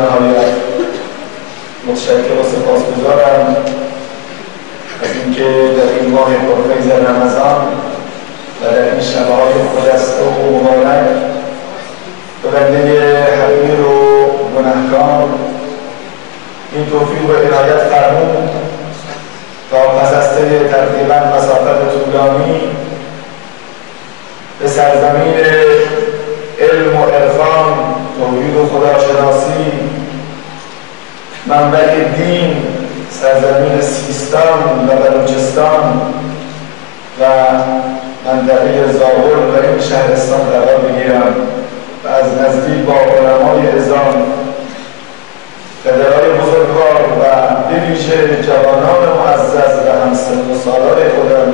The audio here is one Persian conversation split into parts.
نهایت متشکر و سپاسگزارم از اینکه در این ماه پرفیض رمضان و در این شب‌های خجسته و مبارک به بنده حقیر و گنهکار این توفیق و عنایت فرمود تا پس از طی تقریباً مسافت طولانی به سرزمین علم و عرفان، توحید و خداشناسی، منبع دین، سرزمین سیستان و بلوچستان و منطقه زابل و این شهرستان قرار بگیرم و از نزدیک با علمای اعظام، پدرای بزرگوار و به ویژه جوانان معزز و همسن و سالار خودم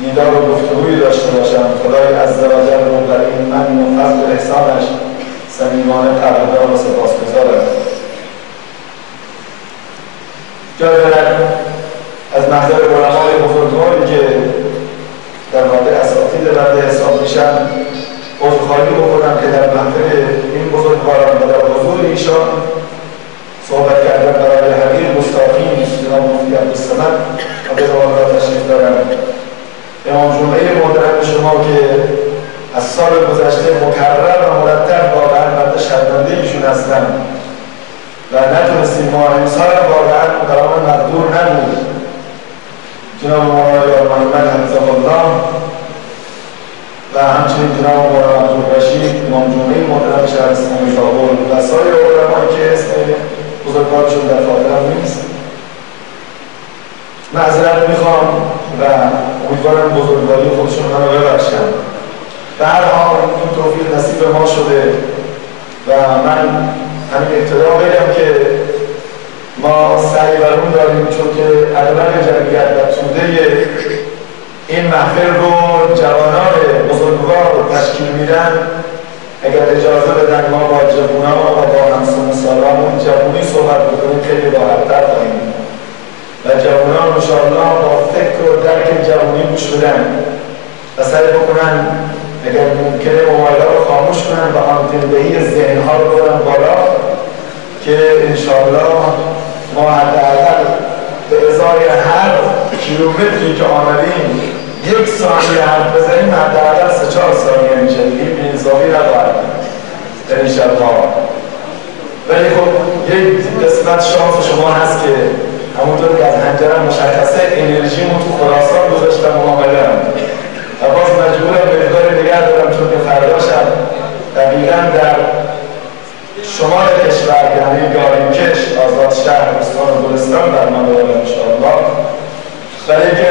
دیدار و گفتگویی داشته باشم. خدای عزوجل رو بر این من و فضل و احسانش صمیمانه قدردان و سپاسگزارم. جای دارد از محضر علمای بزرگواری که در واقع اساتید بنده حساب میشن عذرخواهی بکنم که در محفل این بزرگواران و در حضور ایشان صحبت کردن برای حقیر گستاخی جناب مفتی عبدالصمد و به روان تشریف دارم. امام جمعه محترم شما که از سال گذشته مکرر و مرتب واقعا بنده شرمنده ایشون هستم و نتونستیم ما امسال واقعا برای مقدور نبود. جناب مولانا یار محمد حفظه الله و همچنین جناب مولانا عبدالرشید امام جمعه محترم شهرستان زابل و سایر علمایی که اسم بزرگوارشون در خاطرم نیست معذرت میخوام و امیدوارم بزرگواری خودشون منو ببخشن. به هر حال این توفیق نصیب ما شده و من همین ابتدا بگم که ما سعی بر اون داریم چون که اغلب جمعیت و توده این محفل رو جوانان بزرگوار تشکیل میدن. اگر اجازه بدن ما با جوانان و با همسن سالامون جوانی صحبت بکنیم خیلی راحت‌تر خواهیم و جوانان انشاءالله با فکر و درک جوانی گوش بدن و سعی بکنن اگر ممکنه موبایل‌ها رو خاموش کنن و آنتن‌دهی ذهن‌ها رو ببرن بالا که انشاءالله ما حداقل به ازای هر کیلومتری که آمدیم 1 ثانیه حرف بزنیم حداقل 3-4 ثانیه میشه دیگه بی‌انصافی نباید در این شب‌ها. ولی خب یک قسمت شانس شما هست که همونطور که از هنجرم مشخصه انرژیمو تو خراسان گذاشتم معامله‌ام و باز مجبورم مقدار نگه دارم چون که فردا شب دقیقاً در شمال کشور یعنی گارینکش آزاد شهر استان گلستان برنامه دارم انشاءالله. برای که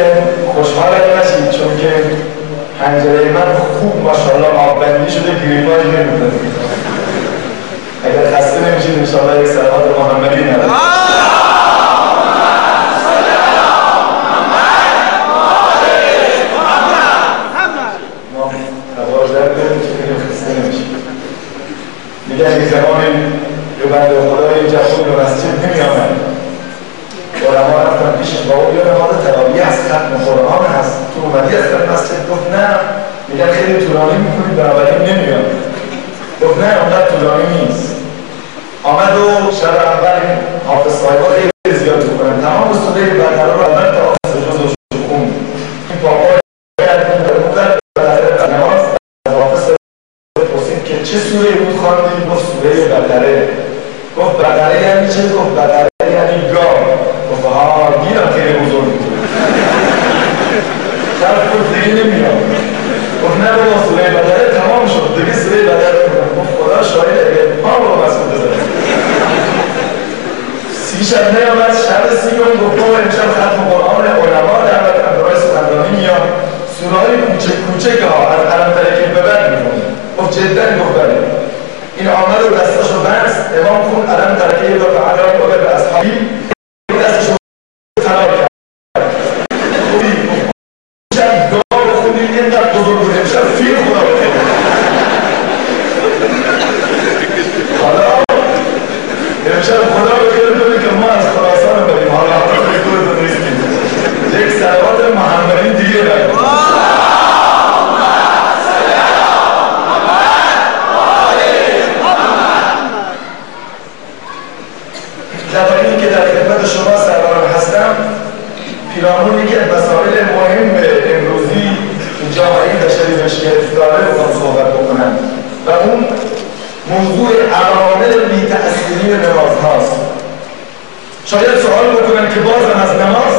خوشحالم نشید چون که پنجره من خوب ماشاءالله آببندی شده گریبانی نمی‌کنه. اگر خسته نمیشید انشاءالله یک صلوات محمدی ندارم. میگن یک زمانی یه بنده خدای جوون به مسجد نمی آمد علما رفتن پیش بابا بیا نماز تراویح هست ختم قرآن هست تو اومدی از در مسجد؟ گفت نه. میگن خیلی طولانی میکنید بنابراین نمیاد. گفت نه اونقدر طولانی نیست. آمد و شب اول حافظ صاحبا خیلی زیاد میکنن تمام استوده برقرار رو اول تا حافظ جز و شکون این بابا چه سوره بود خواندی؟ گفت سوره بقره. گفت بقره یعنی چه؟ گفت بقره یعنی گاو. گفت ها گیرم خیلی بزرگ بود. شب گفت دیگه نمیاد. گفت نه بابا سوره بقره تمام شد دیگه سوره بقره کنم. گفت خدا شاید اگر ما رو مسئول بزنیم 30 شب نیامد شب 30 گفت بابا امشب ختم قرآن علما دعوت برای سخنرانی میاد سوره های کوچک کوچک ها از قلم ترکیب به بعد میخونیم. گفت جدا گفت بله. این آمد و دستاشو بست امام کن علم ترکیه و فعلا و به اصل داره بخوام صحبت بکنم و اون موضوع عوامل بی‌تأثیری نماز هاست. شاید سوال بکنن که بازم از نماز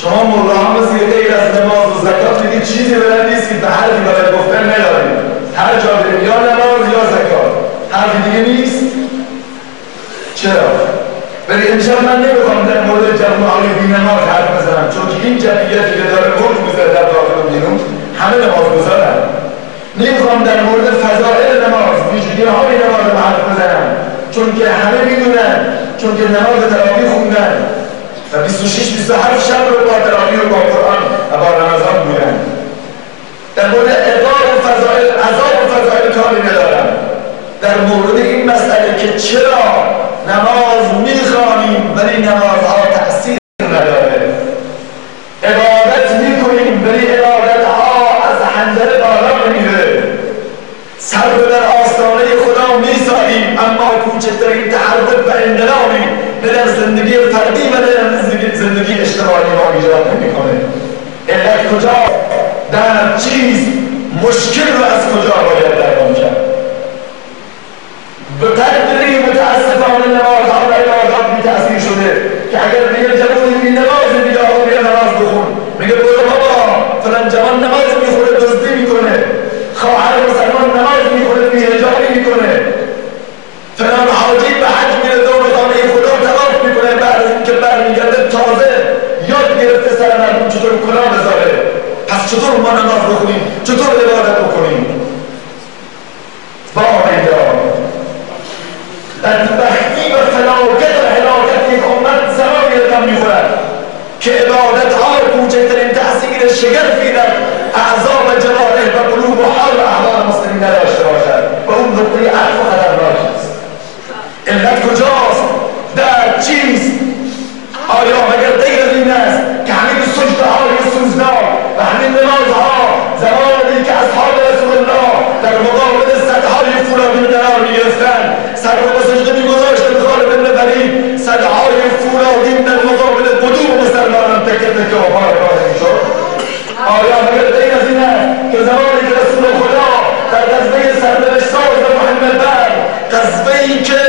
شما مولاها زیر غیر از نماز و زکات میگید چیزی بلد نیست که به حرفی برای گفتن نداریم، هر جا بریم یا نماز یا زکات، حرفی دیگه نیست. چرا؟ ولی امشب من نمیخوام در مورد جمعهای بی نماز حرف بزنم، چون این جمعیتی که داره برد میزه در داخل و بیرون همه نماز گذارن. نمیخوام در مورد فضائل نماز، ویژگی‌های نماز حرف بزنم، چون که همه میدونن، چون که نماز تراویح خوندن و 26-27 شب رو با تراویح و با قرآن و با رمضان بودن. در مورد عقاب و فضائل، عذاب و فضائل کاری ندارم. در مورد این مسئله که چرا نماز میخوانیم ولی نمازها تأثیر نداره، عبادت میکنیم ولی عبادتها از حنجره بالا نمیره، سر رو در آستانه خدا میساییم اما کوچکترین تحرک و انقلابی نه در زندگی فردی و نه در زندگی اجتماعی ما ایجاد نمیکنه. علت کجا؟ در چیز مشکل رو از کجا باید درمان کرد؟ به قدری متاسفانه نمازها و عبادات بی‌تأثیر شده که اگر دیگه جوانی بی نماز میگه آقا بیا نماز بخون، میگه برو بابا فلان جوان نماز میخوره دزدی میکنه، خواهر مسلمان نماز میخوره بی‌حجابی میکنه، فلان حاجی به حج میره دور خانه خدا طواف میکنه، بعد از اینکه برمیگرده تازه یاد گرفته سر مردم چطور کلاه بذاره. پس چطور ما نماز بخونیم؟ چطور عبادت بکنیم؟ بدبختی و فلاکت و هلاکت یک امت زمانی رقم میخورد که عبادتها کوچکترین تأثیر شگرفی در اعضا و جوارح و قلوب و حال و احوال مسلمین نداشته باشد و اون نقطه عطف و خطرناک است. علت کجاست؟ در چیز؟ آیا مگر غیر از این است که همین سجده های سوزناک و همین نمازها زمانی که اصحاب رسول الله در مقابل صدهای فولادین قرار می‌گرفتند، سر رو به سجده می‌گذاشتند خالد بن ولید، صدهای فولادین در مقابل قدوم مسلمانان تکه تکه و پاره پاره می‌شد. آیا مگر غیر از این است که زمانی که رسول خدا در غزوه سرنوشت‌ساز محمد بر، غزوه‌ای که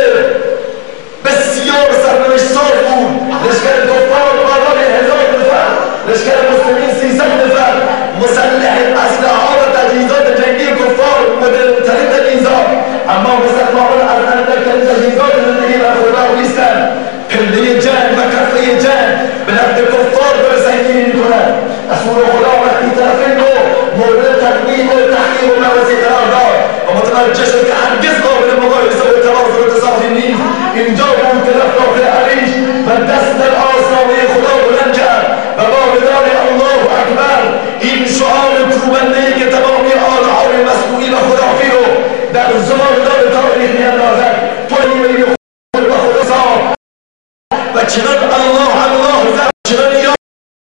بسیار سرنوشت‌ساز بود، لشکر کفار بالای 1000 نفر، لشکر مسلمین 300 نفر، مسلح اسلحه و تجهیزات جنگی کفار مدرن‌ترین تجهیزات، اما مسلمانان از اندک‌ترین تجهیزات زندگی برخوردار نیستند. پله جنگ و کفه جنگ به نفع کفار داره سنگینی می‌کند. رسول خدا وقتی طرفین رو مورد تقویح و تحقیر و موازی قرار داد و متوجه شد که هرگز قابل مقایسه و توازن و تساوی نیست، اینجا بود که رفت داخل عریش و دست در آستانه خدا بلند کرد و با ندای الله اکبر این شعار کوبنده‌ای که تمامی آله‌های مسموعی و خرافی رو در زمان‌دار تاریخ می‌اندازد تویی بین خود و خدا ساخت و چنان الله الله زد، چنان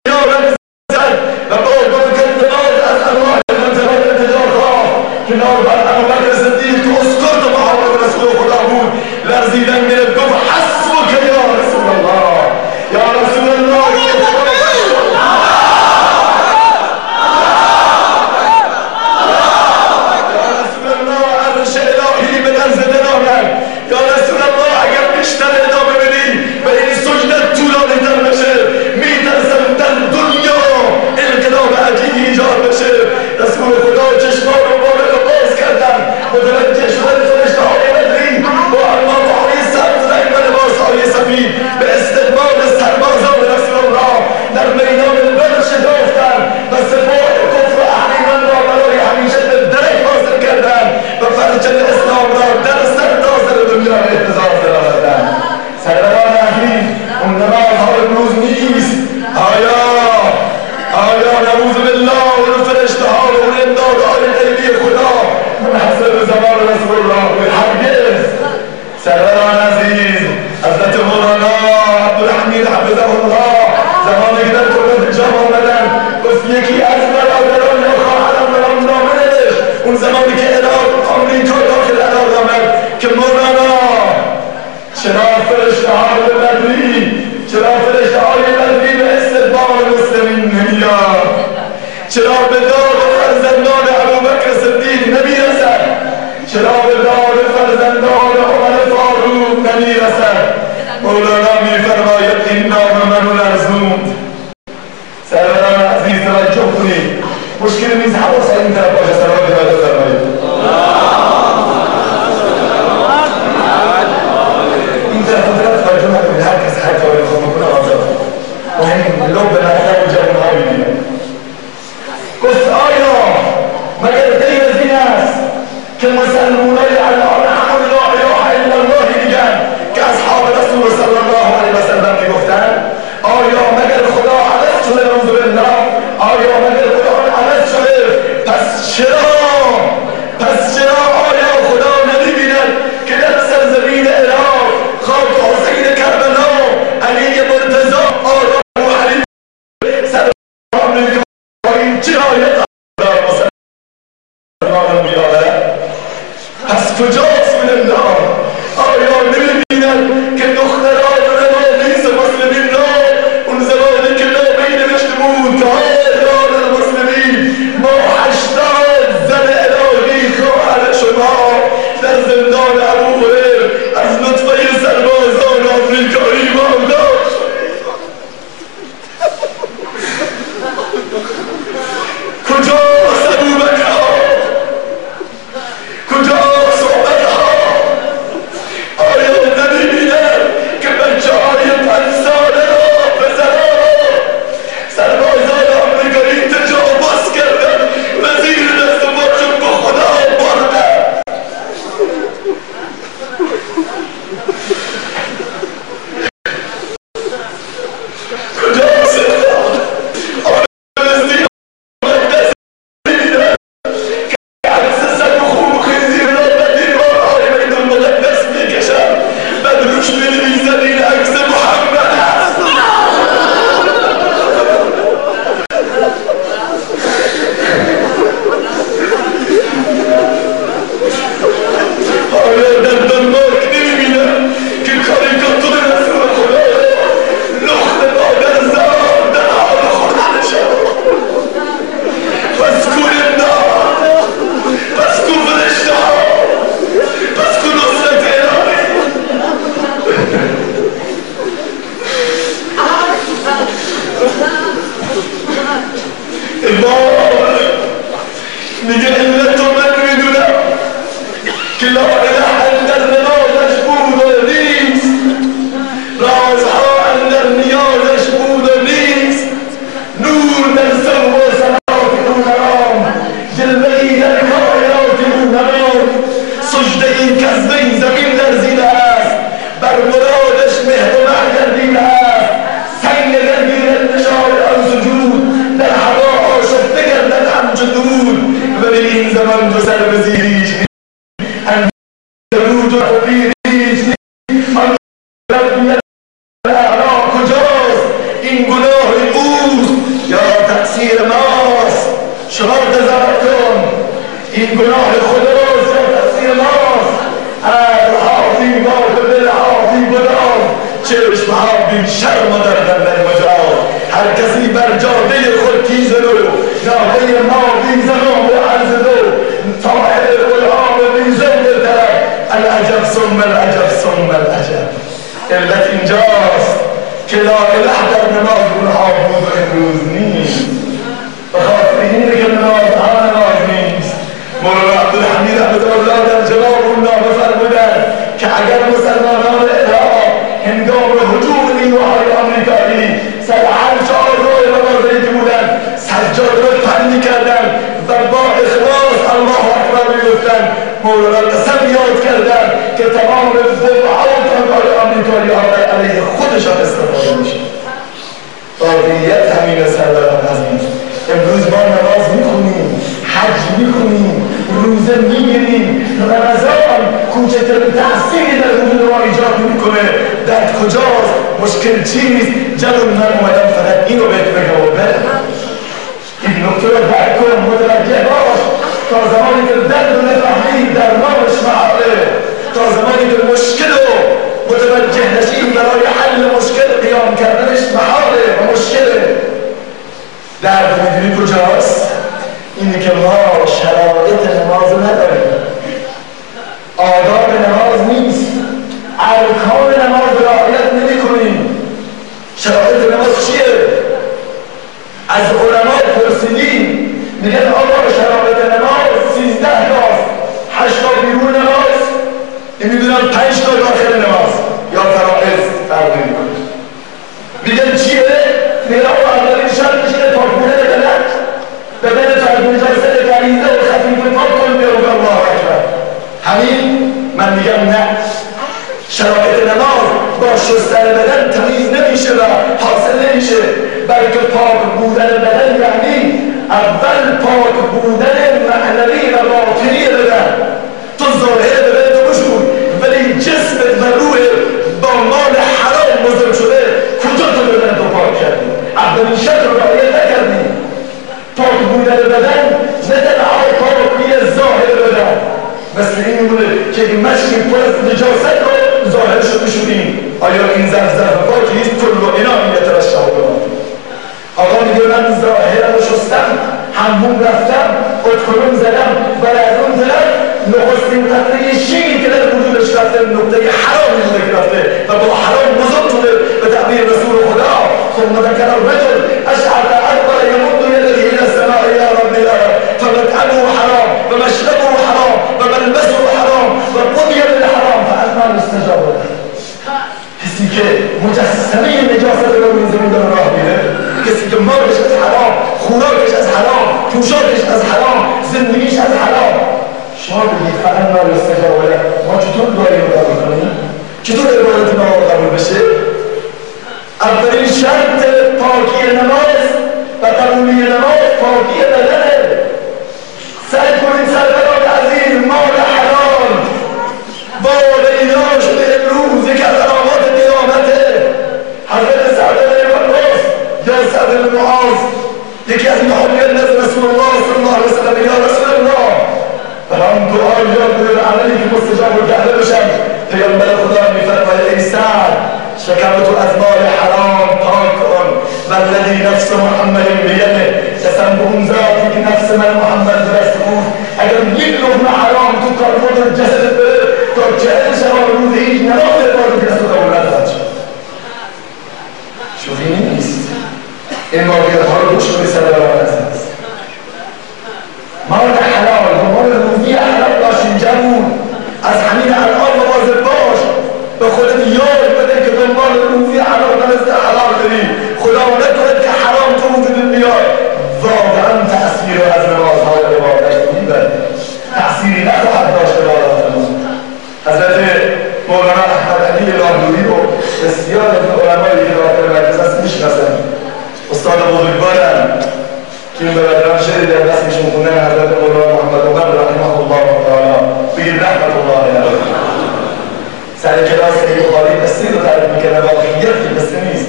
یارم زد و با گفت نماز از الله منتقل انتظار خواه کنار بر ابوبکر صدیق که اسکرد و محافظ رسول خدا بود لرزیدن گرفت گفت حسبک یا رسول الله، یا رسول الله، یا رسول الله عرش الهی به نزد دلالت، یا رسول الله اگر بیشتر ادامه بدی و این سجدت طولانی تر بشه میترسم در دنیا انقلاب عجیبی ایجاد بشه. رسول خدا چشمان رو باز کردن، متوجه شدن فرشته‌های بدری با علامه‌های سبز رنگ و لباس‌های سفید به استقبال سربازان رسول الله در میدان بدر شتافتند و سپاه کفر و اهریمن را برای همیشه به درک حاصل کردند و پرچم اسلام را در سرتاسر دنیا به اهتزاز درآوردند. سروران عزیز، اون نمازها امروز نیست. آیا نعوذ بالله اون فرشته‌ها و اون امدادهای غیبی خدا منحصر به زمان رسول الله بود؟ هرگز. سروران عزیز، حضرت مولانا عبدالحمید حفظه الله زمانی که در قربت جام آمدن گفت یکی از برادران و خواهران برام نامه نوشت، اون زمانی که آمریکا داخل عراق آمد که مولانا چرا فرشته‌های بدری، چرا فرشته‌های بدری به استقبال مسلمین نمیاد؟ چرا به داد فرزندان ابوبکر که مسلمونای الان همون لا اله الا الله میگن که اصحاب رسول صلی الله علیه و سلم میگفتن آیا مگر خدا عوض شده؟ نعوذ بالله. آیا مگر خدا عوض شده؟ پس چرا آیا خدا نمیبیند که در سرزمین عراق خاک حسین کربلا، علی مرتضی، آرام و علی سر آمریکا این جنایت دار مسلمان میاره؟ پس کجاست من الله؟ آیا نمیبینند که دختران روانیس مسلمین را اون زمانی که نامه نوشته بود که دار المسلمین ما 80 زن الهی خواهر شما در زندان ابو هریره از لطفه سربازان آمریکایی ماندار کجاست ابوبکرها؟ کجاست عمرها؟ آیا نمیبینند که بچه‌های 5 ساله را پسرها سربازان آمریکایی تجاوز کردن و زیر دست و پاشون با خدا بردن؟ کجاست آن فلسطین مقدس می‌بینند که عکس سگ و خون و خنزیر را به دیوارهای بیت المقدس می‌کشند و روش می‌نویسند این عکس محمد است. آیا در دنمارک نمی‌بینند که کاریکاتور رسول خدا لخت مادر زار در حال خوردن شد؟ پس کو امداد؟ پس کو فرشته‌ها؟ پس کو نصرت الهی؟ امام میگه علت رو من میدونم که لا اله اندر نمازش بود و نیست، رازها اندر نیازش بود و نیست، نور در سو و سماوات او نرام، جلوه‌ای در کائنات او نرام، سجده‌ای کز وی زمین لرزیده است، بر مرادش مهر و مه گردیده است، سنگ اگر گیرد نشان آن سجود، در هوا آشفته گردد همچو دود، ولی این زمان دو سر به زیریش درود و تبریز آن رب الاعلی کجاست؟ این گناه اوست یا تقصیر ماست؟ شما قضاوت کن، این گناه خداست یا تقصیر ماست؟ الحافی با بالحافی بدام چشمها بی شرم و در مجال، هر کسی بر جاده خود تیز رو ناوه ما بی زمان و عرض رو طاهر غلام بی زن طرف العجب ثم العجب ثم العجب. علت اینجاست که لا اله در نماز اونها بود و امروز نیست، به خاطر اینه که نماز نیست. مولانا عبدالحمید رحمة الله در جواب اون نامه فرمودن که اگر مسلمانان عراق هنگام هجوم نیروهای آمریکایی سر هر جای روی نمازی که بودن سجاد رو پن میکردن و با اخلاص الله اکبر میگفتن، مولانا قسم یاد کردن که تمام بمب‌ها و تانک‌های آمریکایی علیه خودشان استفاده میشه. واقعیت همین سرداران عزیز، امروز ما نماز میخونیم، حج میخونیم، روزه میگیریم، رمضان کوچکترین تأثیری در وجود ما ایجاد میکنه. درد کجاست؟ مشکل چیست؟ جلو من اومدم فقط اینو بهت بگم و برم. این نکته رو درک کن، متوجه باش، تا زمانی که درد رو نفهمی درمانش محاله، تا زمانی که مشکل رو متوجه نشیم برای حل مشکل قیام کردنش محاله و مشکله. درد میدونی کجاست؟ اینه که ما شرایط نماز نداریم، آداب نماز نیست، ارکان نماز رعایت نمی‌کنیم. شرایط نماز چیه؟ از علما پرسیدیم، میگن آقا شرایط نماز 13 تا شستن بدن تمیز نمیشه و حاصل نمیشه، بلکه پاک بودن بدن یعنی اول پاک بودن معنوی و باطنی بدن. تو ظاهر بدن تو بشون، ولی جسمت و روح با مال حرام بزرگ شده، کجا تو بدن تو پاک کردی؟ اولین شرط رو رعایت نکردی. پاک بودن بدن نه تنها پاکی ظاهر بدن، مثل این میمونه که این مشکی پر از نجاست رو ظاهرش رو بشونیم. آیا این ظرف پاکی است؟ کل و اینا میترشه بکنم. آقا میگه من ظاهرم رو شستم، حموم رفتم، ادخلون زدم و از اون طرف نخستین قطره شیری که در وجودش رفته نقطه حرام بوده که رفته و با حرام بزرگ شده به تعبیر رسول خدا. ثم ذکر الرجل اشعث اکبر یمد یده الى السماء یا رب یا رب فمطعمه حرام و مشربه حرام و ملبسه حرام و قضی بالحرام فأنى مستجاب له. کسی که مجسمه نجاست رو این زمین داره راه میره، کسی که مالش از حرام، خوراکش از حرام، پوشاکش از حرام، زندگیش از حرام، شما بگید فأنى مستجاب له. ما چطور دعایی رو قبول کنیم؟ چطور عبادت ما قبول بشه؟ اولین شرط پاکی نماز و قبولی نماز پاکی بدنه. سعی کنید سروران عزیز، مال حلال وارد اینا شده امروز یکی از علامات قیامته. حضرت سعد بن وقاص یا سعد بن معاذ یکی از محبین نزد رسول الله صلی الله علیه وسلم، یا رسول الله برام دعای یاد بده عملی که مستجاب و کرده بشم. پیامبر خدا میفرماید ای سعد شکمت از مال حرام پاک کن والذی نفس محمد بیده، قسم به اون ذاتی که نفس من محمد دست بود، اگر یک لقمه حرام تو کاربرد جسد بره تا 40 شب روز هیچ نماز بازی که دست دولت نخواهد شد. شوخی نیست. این واقعیت ها رو گوش کنید سروران عزیز. مال حلال و مال روزی حلال باشین جوون، از همین الان مواظب باش، به خودت یاد بده که دنبال روزی حلال مثل حلال داری. خدا نکند که حرام تو وجود بیاد. واقعا تأثیر از نمازهای عبادت میبره، تأثیری نخواهد داشت عبادت ما. حضرت مولانا احمد علی لاهوری رو بسیار از علمایی که داخل مرکز هست میشناسن. استاد بزرگوارم که این برادران شعری در رسمشون خوندن حضرت مولانا محمد عمر رحمه الله تعالی، بگید رحمت الله علیه. سر کلاس بخاری قصه رو تعریف میکنه، واقعیت که قصه نیست.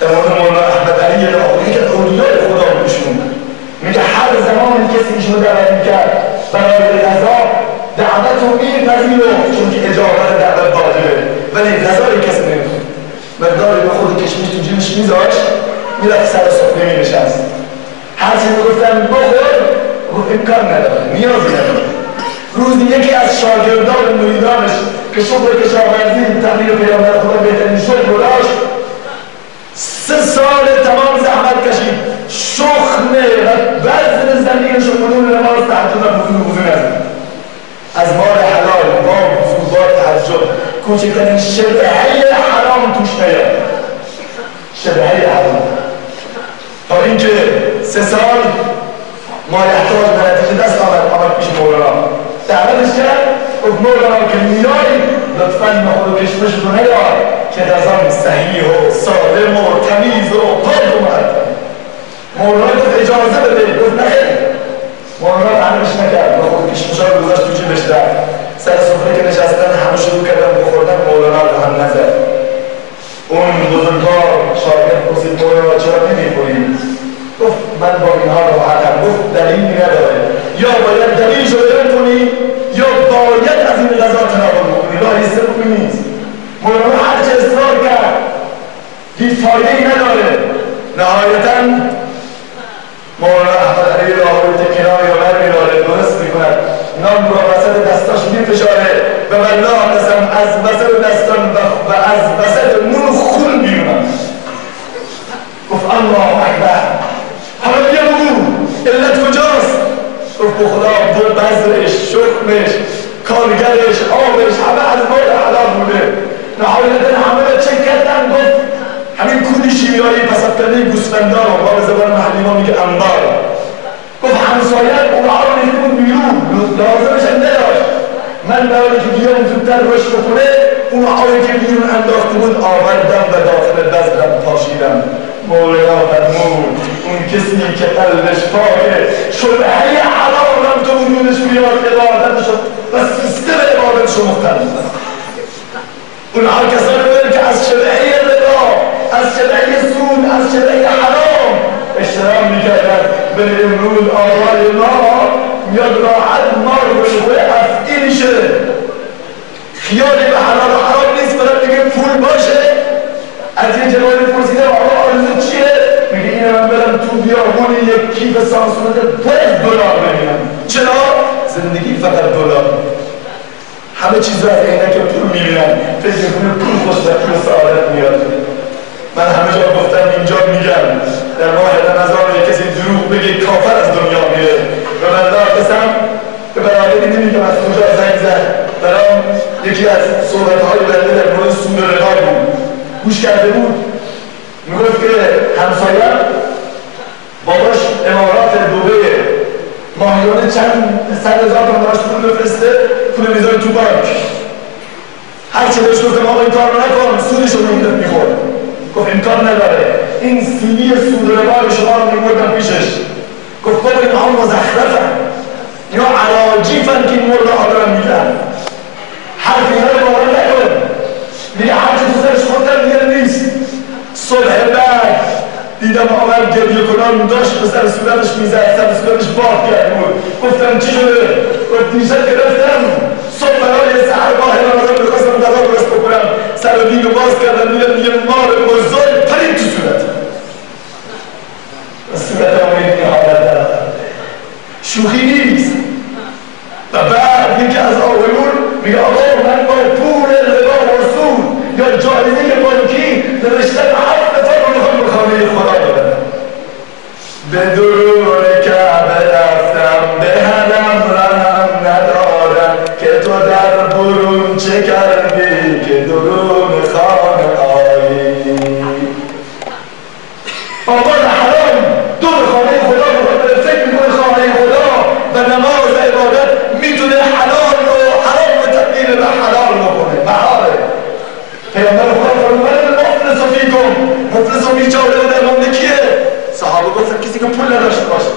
در مورد مولانا احمد علی لاهوری که اولیای خدا بودشون میگه هر زمان کسی ایشون دعوت میکرد برای غذا دعوت رو میپذیرفت، چون که اجابت دعوت واجبه، ولی غذای کسی نمیخورد. مقداری به خود کشمش تو جیبش میذاشت، میرفت سر سفره مینشست. هرچی میگفتن بخور، گفت امکان نداره، نیازی نداره. روزی یکی از شاگردان مریدانش که شغل کشاورزی تعبیر پیامبر خدا بهترین شغل رو داشت، 3 سال تمام زحمت کشید، شخمه و وزن زمینش رو بدون نماز تهجد و وضو نزد. از مال حلال با وضو با تهجد کوچکترین شبهه حرام توش نیاد، شبهه حرام. تا اینکه 3 سال ما یحتاج به نتیجه دست آمد پیش مولانا، دعوتش کرد، گفت مولانا که میای لطفاً نخود و کشمش رو نیار که غذام صحیح و سالم و تمیز و پاک و مرتب. مولانا گفت اجازه بده، گفت نخیر. مولانا تحریمش نکرد، نخود و کشمش ها رو گذاشت تو جیبش رفت. سر سفره که نشستن همه شروع کردن بخوردن، مولانا رو هم نزد. اون بزرگوار شاگرد پرسید مولانا چرا نمیخوری؟ گفت من با اینها راحتم. گفت دلیلی نداره، یا باید دلیلش رو بیان کنی یا باید از این غذا تناول بکنی، راهی سومی نیست. مولانا هرچه اصرار کرد هیچ فایده‌ای نداره. نهایتاً مولانا احمد علی لاهوری که کنار یا برمی‌داره، درست میکند، نان رو وسط دستاش میفشاره و والله قسم از وسط دستان و از وسط نون خون بیرونم. گفت الله اکبر. حالا بیا بگو علت کجاست؟ گفت به خدا بذرش، شخمش، کارگرش، آبش همه از مال حلال بوده. نهایتا همه را چک کردن. گفت همین کودی شیمیایی پسفکنده گوسفندا رو با زبان محلی ما میگه انبار. گفت همسایت اونها رو ریخته بود بیرون، لازمش هم نداشت. من برای که گیاه زودتر رشد بکنه اون آیه که بیرون انداخته بود آوردم و داخل بزرم پاشیدم. مولانا فرمود اون کسی که قلبش پاکه شبهه حرامم تو وجودش بیاد عبادتش و سیستم عبادتش مختل اونها کسانی بودن که از شبهه ربا، از شبهه سود، از شبهه حرام اشترام میکردن. به امروز آقای ما میاد راحت مار به شبه افعی میشه، خیالی به حلال و حرام نیست، برای میگه پول باشه. از یه جوانی پرسیدم آقا آرزو چیه؟ میگه اینه من برم تو بیابون یک کیف سانسونات $10 بگیرم. چرا؟ زندگی فقط دلار، همه چیز رو از عینک پول میبینن، فکر میکنه پول خوشبختی و سعادت میاد. من همه جا گفتم اینجا میگم در ماه رمضان کسی دروغ بگه کافر از دنیا میره. و من قسم به برادری نمیگم از کجا زنگ زد برام یکی از صحبتهای بنده در مورد سود و ربا بود، گوش کرده بود. میگفت که همسایم باباش امارات دبی ماهیانه چند 100,000 تومان براش پول بفرسته، پول میذاره تو بانک. هر چه بهش گفتم آقا این کار رو نکن سودش رو میخورد. گفت امکان نداره، این سیدی سود و ربا شما رو میبردم پیشش. گفت بابا اینها مزخرفن، اینا عراجیفن که این مورد آدم میدن، حرف اینا رو باور نکن. میگه هرچه تو سرش خوردن دیگه نیست. صبح بعد دیدم آمد گریه کنان داشت به سر صورتش میزد، سر صورتش باد کرد بود. گفتم چی شده؟ گفت دیشب گرفتم صبح برای سحر ماه رمضان میخواستم غذا درست بکنم، سر و دیگه باز کردم دیدم یه مار بزرگ پرید تو صورتم. صورتم این حالت دارم، شوخی نیست. و بعد یکی از آقایون میگه آقا من با پول ربا و سود یا جایزه بانکی نوشتم 7 نفر رو میخوام به خانه خدا ببرم. به درون کعبه رفتم به هنم رنم ندارم که تو در برون چه کردی که درون خانه آیی. آقا حرام دور خانه خدا بخواد فکر میکنه خانه خدا و نماز عبادت میتونه حلال رو حرام رو تبدیل به حلال بکنه. بهاره پیامبر خدا فرمود مفلس و فیکم، مفلس و بیچاره و درمانده کیه؟ صحابه گفتن کسی که پول نداشته باشه.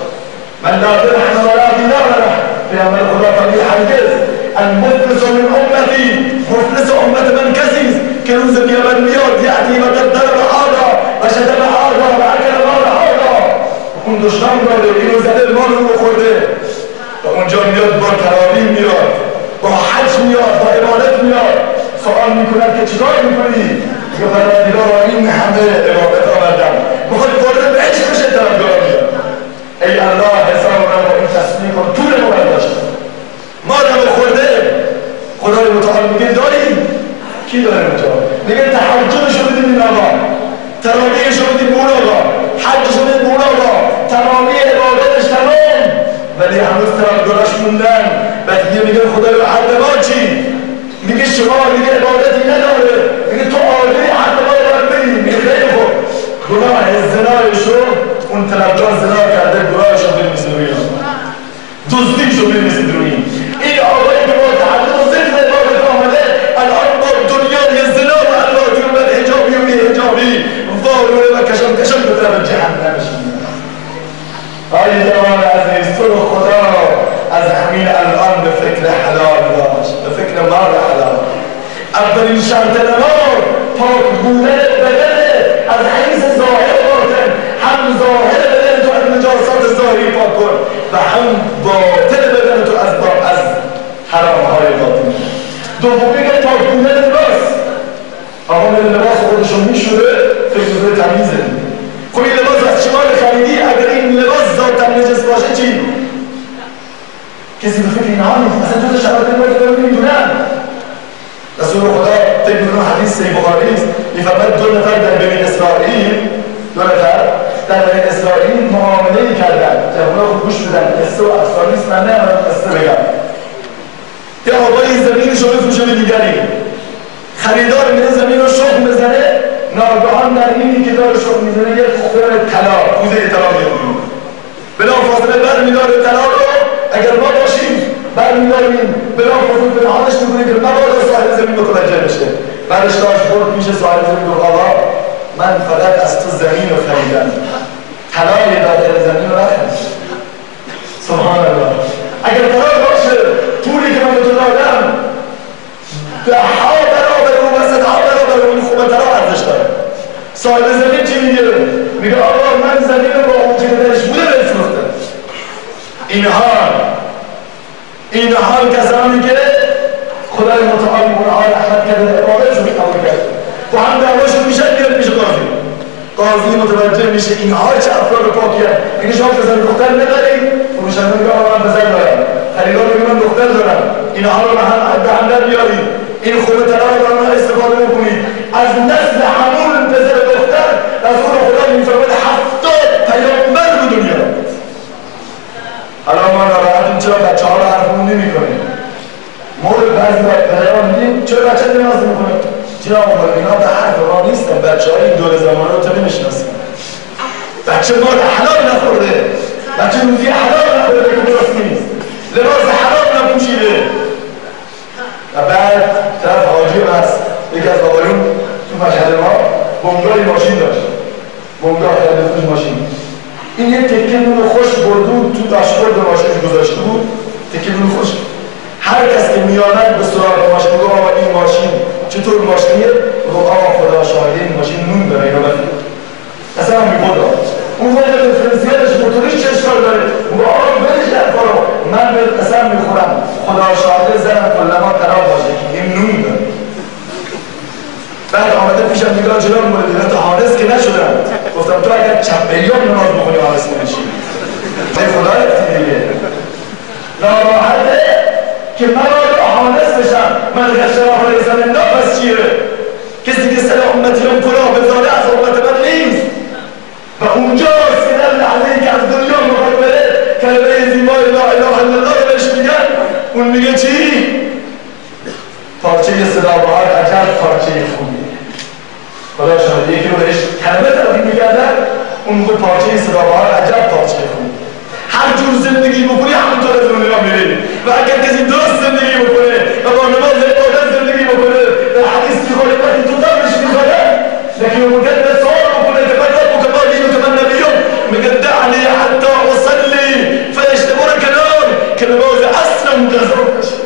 من لا درهم ولا دینار له. پیامبر خدا فرمود هرگز المفلس من امتی، مفلس امت من کسی است که روز قیامت میاد یأتی و قد ضرب هذا و شتم هذا و اکل مال هذا، اون دشمن داره اینو زده مال رو خورده و اونجا میاد با تراویح میاد، با حج میاد، با عبادت میاد. سوال میکنن که چیکار میکنی؟ میگه پروردگار این همه عبادت آوردم میخواد وارد بهشت بشه، طرفدار میاد. ای الله حساب من با این تصمیم کن طول ما برداشت. ما دم خورده خدای متعال میگه داریم. کی داره متعال؟ میگه تحجدشو بدیم این آقا، تراویحشو بدیم اون آقا، حجشو بدیم اون آقا، تمامی عبادتش تمام، ولی هنوز طرفداراش موندن. بعد دیگه میگه خدای حد ما چی؟ میگه شما دیگه عبادتی نداره، میگه تو عادی حد ما رو باید بدی. میگه خیلی خوب گناه زنایشو اون طرفدار زنا کرده گناهشو بنویسید روی این، دزدیشو بنویسید روی این. این آقایی که با تعلق و ذکر عبادت آمده الان با دنیای زنا و الواتی و حجابی و بی‌حجابی وارونه و کشم به طرف جهنمش میاد. آی جوان عزیز تو رو خدا از همین الان به فکر حلال باش، به فکر مال حلال. اولین شرط نماز پاک بودن بدنه از حیث ظاهر باطن، هم ظاهر بدن تو از نجاسات ظاهری پاک کن و هم باطن بدن تو از حرام های باطن. دومی که پاک بودن لباس. آقا من لباس خودشون میشوره فکر میکنه تمیزه. خب این لباس از چه مال خریدی؟ اگر این لباس ذاتاً نجس باشه چی؟ کسی به فکر اینها نیست. اصلا جز شرایط باید رو نمیدونن. رسول خدا فکر میکنه حدیث صحیح بخاری است، میفرماید 2 نفر در بنی اسرائیل معامله کردن. جوونا رو گوش بدن، قصه و افسانه است، من نمیدونم قصه بگم. یه آقای زمینش رو بفروشه به دیگری، خریدار میره زمین رو شخم بزنه، ناگهان در اینی که داره شخم میزنه یه خور طلا، کوزه طلا میاد بیرون. بلافاصله برمیداره طلا رو، اگر ما باشیم برمیداریم بلافاصله پنهانش میکنیم که مبادا صاحب زمین متوجه بشه. بعدش داشت برد میشه ساعت زمین گفت آقا من فقط از تو زمین رو خریدم طلای داخل زمین رو نخرید. سبحان الله. اگر قرار باشه پولی که من به تو دادم ده ها برابر اون و صد ها برابر اون خوبه ترا ارزش داره. صاحب زمین چی میگه؟ میگه آقا من زمین رو با اون که درش بوده بفروختم. این حال کسانی که خدای متعال اونها رحمت کرده عبادتشون قبول کرده و هم دعواشون میشه بیاد میشه قاضی متوجه میشه اینها چه افراد پاکیه. میگه شما پسر دختر ندارید؟ فروشنده میگه آقا من پسر دارم. خریدار میگه من دختر دارم. اینها رو به هم در بیارید. این خوبه طلا رو برای استفاده بکنید. از نسل همون پسر دختر رسول خدا میفرماید 70 پیامبر رو دنیا. حالا ما ناراحتیم چرا بچه‌ها رو حرفمون نمی‌کنیم. مورد بعضی پدرها میگیم چرا بچه نماز می‌کنه؟ چرا آقا اینا به حرف ما نیستن. بچه‌های این دور زمانه رو تو نمی‌شناسیم. بچه مال حلال نخورده. بچه روزی حلال نخورده که درست نیست. لباس حرام نپوشیده. و بعد طرف حاجی هست. یکی از آقایون تو مشهد ما بنگاهی ماشین داشت. بنگاه توش ماشین. این یه تکه نون خوش برده بود تو داشبورد ماشین گذاشته بود. تکه نون خوش. هر کس که میامد به سراغ ماشین میگه آقا این ماشین چطور ماشینیه؟ میگه آقا خدا شاهده این ماشین نون داره اینو بده. اصلا میگه اون وقت دیفرانسیلش موتوریش چه اشکال داره؟ میگه آقا برش در کارو من به قسم میخورم خدا شاهده زنم کلما قرار باشه که این نون داره. بعد آمده پیشم میگه جناب مورد تا حادث که نشدم. گفتم تو اگر چپلیان نماز بخونی حادث نمیشی. به خدا رفتی دیگه. ناراحته که من آیا حادث بشم. من گشتر آخر زمین پس چیه؟ کسی که سر امتیان کلاه بذاره از امت من نیست. و اونجاست که در لحظه‌ای که از دنیا میخواد بره کلمه زیبای لا اله الا الله رو بهش میگن. اون میگه چی؟ پارچه صدا بهار عجب پارچه خوبی. خدا شاهده یکی رو بهش کلمه تلقین میکردن اون میگه پارچه صدا بهار عجب پارچه خوبی. هر جور زندگی بکنی همونطور از دنیا میری و اگر کسی درست زندگی بکنه و با نماز عبادت زندگی بکنه در حدیث میخوره وقتی تو دارش میخوره لیکن ممکن به سوال بکنه که من رب که باید اینو که من نبیم میگه دعنی حتی اصلی فرشته کنار که نماز اصلا مجزا بشه.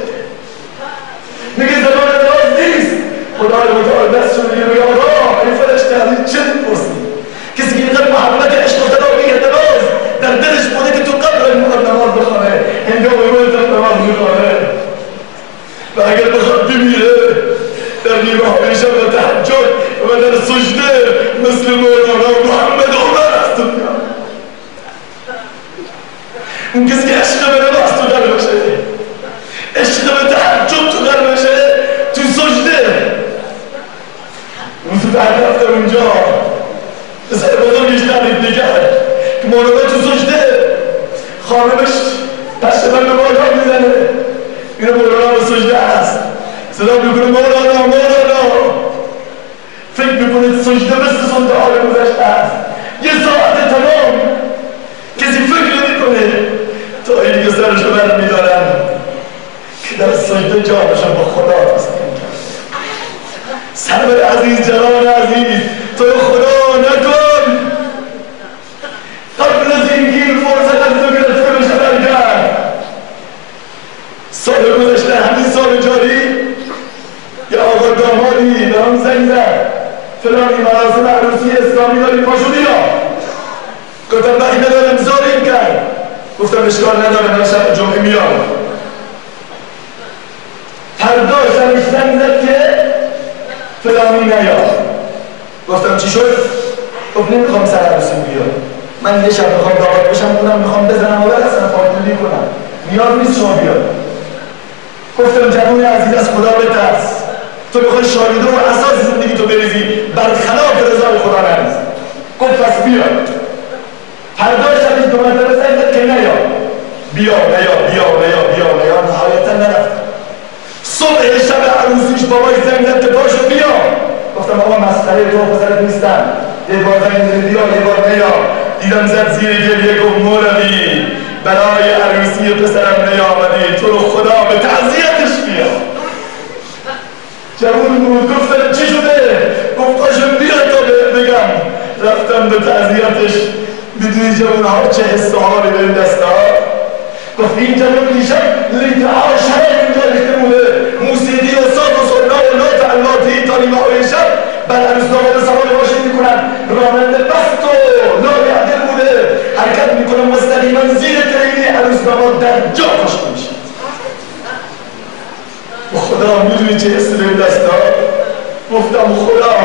میگه زمان نماز نیست. خدای متعال دست شده میگه آقا این فرشته از این چه میپرسی؟ کسی که اینقدر محبت عشق و خدا میگه نماز در دلش بوده که تو قبل میخواد نماز بخوانه هنگام روز نماز میخوانه و اگر بخواد بمیره در نیمه های شب و تهجد و در سجده مثل مولانا محمد عمر است دنیا. اون کسی که عشق به نماز تو قلب بشه عشق به تهجد تو قلب بشه تو سجده اون تو بعد رفته اونجا مثل بزرگش تعریف نکرد که مولانا تو سجده خانمش پشت من به بالا میزنه اینو مولانا به سجده هست صدا میکنه مولانا فکر میکنه سجده مثل سجده حال گذشته هست یه ساعت تمام کسی فکر نمیکنه تا این که سرشو برمیدارن که در سجده جانشون با خدا تسلیم کرد. سرور عزیز جلال عزیز تو خدا نکن قبل از اینکه این فرصت از تو گرفته بشه برگرد. سال گذشته همین سال جاری یا آقا دامادی به هم زنگ زد فلانی مراسم عروسی اسلامی داریم پاشو بیا. گفتم وقتی ندارم زاریم کرد. گفتم اشکال نداره من شب جمعه میام. فرداش همش زنگ زد که فلانی نیاد. گفتم چی شد؟ گفت نمیخوام سر عروسی بیاد. من یه شب میخوام دعوت بشم اونم میخوام بزنم و برسم پارتنری کنم. نیاز نیست شما بیاد. گفتم جوان عزیز از خدا بترس. تو میخوای شاگرده و اساس زندگی تو بریزی برخلاف رضای خدا نریز. گفت پس بیاد. فرداش همین دو مرتبه زنگ زد که نیاد. بیا نهایتا نرفت. صبح شب عروسیش بابای زنگ زد که پاشو بیا. گفتم آقا مسخره تو پسرت نیستم. یه بار زنگ زد بیا یه بار نیا. دیدم زد زیر گریه گفت مولوی برای عروسی پسرم نیامدی تو رو خدا به تعزیتش بیا. جوون بود گفتم تعذیتش میدونی جوان‌ها چه حس و حالی به این دست داد؟ گفت این جوان دیشب لیترها شرق اینجا ریخته بوده، موسیقی و ساز و سرنا و نوت اللاتی تا نیمه های شب بعد عروس داماد سوار ماشین میکنن، راننده بست و ناگهدل بوده، حرکت میکنن مستقیما زیر تریلی عروس داماد در جا خشک میشه. خدا میدونی چه حسی به این دست داد؟ گفتم خدا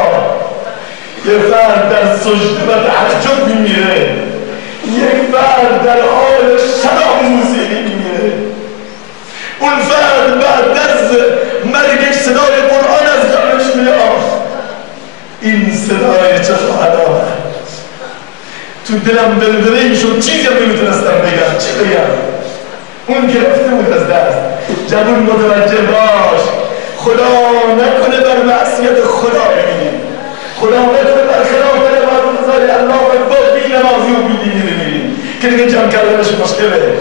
یه فرد در سجده و تعجب میمیره، یک فرد در حال شراب موسیقی میمیره، اون فرد بعد از مرگش صدای قرآن از قلبش میاد. این صدای چه خواهد آمد؟ تو دلم دلدلی شد، چیزی هم نمیتونستم بگم. چی بگم؟ اون که رفته بود از دست. جوون متوجه باش، خدا نکنه بر معصیت خدا بمیریم، خدا نکنه بر خلاف نمازهای الله و با بی نمازی و بی دینی بمیریم که دیگه جمع کردنش مشکله.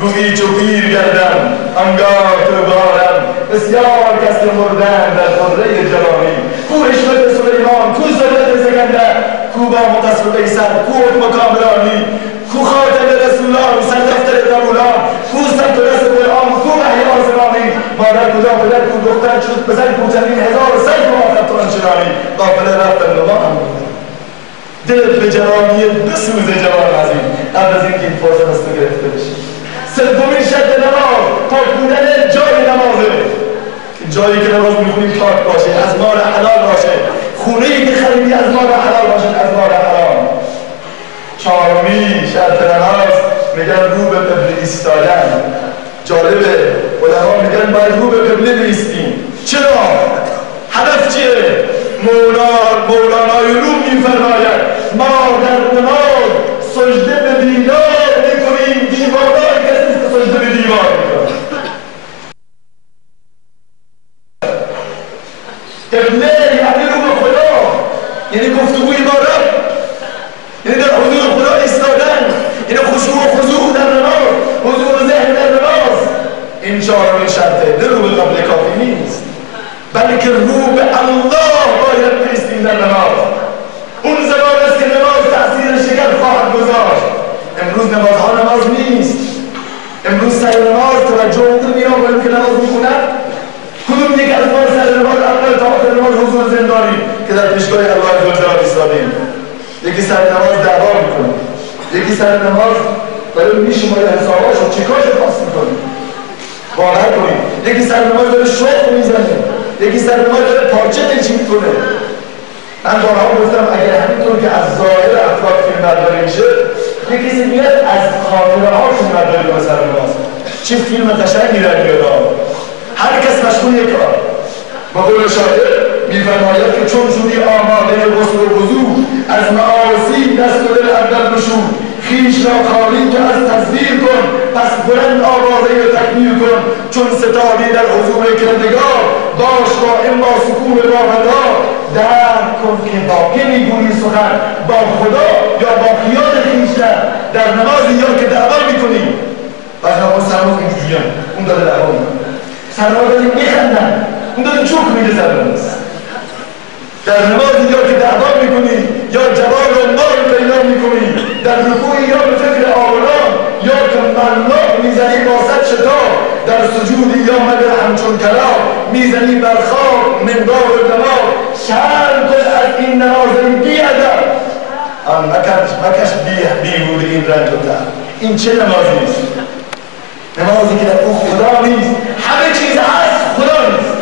گویی چو پیر گردم انگار تو بارم، بسیار کس که مردن در خضره جوانی، کو حشمت سلیمان، کو ثروت سکندر، کو با مقصر قیصر، کو حکم کامرانی، کو خاتم رسولان، سردفتر قبولان، کو سبت دست قرآن، کو وحی آسمانی، مادر کجا پدر کو دختر شد پسر کو چندین هزار سر کو آخر آنچنانی، قافله رفتن نما هم بودن. دلت به جوانی بسوزه جوان عظیم قبل از اینکه این فرصت از تو گرفته بشه. سومین شرط نماز پاک بودن جای نمازه، جایی که نماز میخونیم پاک باشه، از مال حلال باشه، خونه‌ای که خریدی از مال حلال باشه، از مال حرام. چهارمین شرط نماز میگن رو به قبله ایستادن. جالبه علما میگن باید رو به قبله بایستیم. چرا؟ هدف چیه؟ مولانای روم میفرماید ما در نماز سجده به دیوار میکنیم، دیوارای کسی که سجده به دیوار میکنیم. قبله یعنی رو به خدا، یعنی گفتگوی با رب، یعنی در حضور خدا ایستادن، یعنی خشوع و خضوع در نماز، حضور ذهن در نماز. این چهارمین شرطه. نه رو به قبله کافی نیست، بلکه رو به الله باید بایستیم در نماز. اون زمان است که نماز تأثیر شگرف خواهد گذاشت. امروز نمازها نماز نیست. امروز سر نماز توجه اون میان که نماز میخونن. کدوم یک از ما سر نماز اول تا آخر نماز حضور زندانی که در پیشگاه الله عزوجل ایستادیم. یکی سر نماز دعوا میکنه، یکی سر نماز داره میشماره حساباشو چیکارشو پاس میکنه، باور کنید. یکی سر نماز داره شوق میزنه، یکی سر نماز داره پارچه قیچی میکنه. من بارها گفتم اگر همینطور که از ظاهر افراد فیلم برداری میشه، یه کسی میاد از خاطره ها فیلم برداری به سر نماز. چه فیلم قشنگی در میاد. هر کس مشغول یک کار. با قول شاعر میفرماید که چون شدی آماده غسل و وضو، از معاصی دست و دل اول بشور، خویش را خالی تو از تصویر کن، پس بلند آوازه و تکبیر کن. چون ستادی در حضور کردگار، باش قائم با سکون باوردار. درک کن که با که میگویی سخن، با خدا یا با خیال خویشتن. در نمازی یا که دعوا میکنی، بعد نماز سرماز اینجوریان، اون داره دعوا میکنه، سرماز داره میخندن، اون داره چوک میگه سرماز. در نمازی یا که دعوا میکنی، یا جواب و مال پیدا میکنی، در رکوعی یا به فکر آوران، یا که ملاق میزنی با صد شتاب، در سجودی یا مگر همچون کلام، میزنی بر خواب منبار و دماغ. شرم کن از این نمازی بی ادب، مکش بیهوده این رنج و تر. این چه نمازی است؟ نمازی که در اون خدا نیست، همه چیز هست خدا نیست.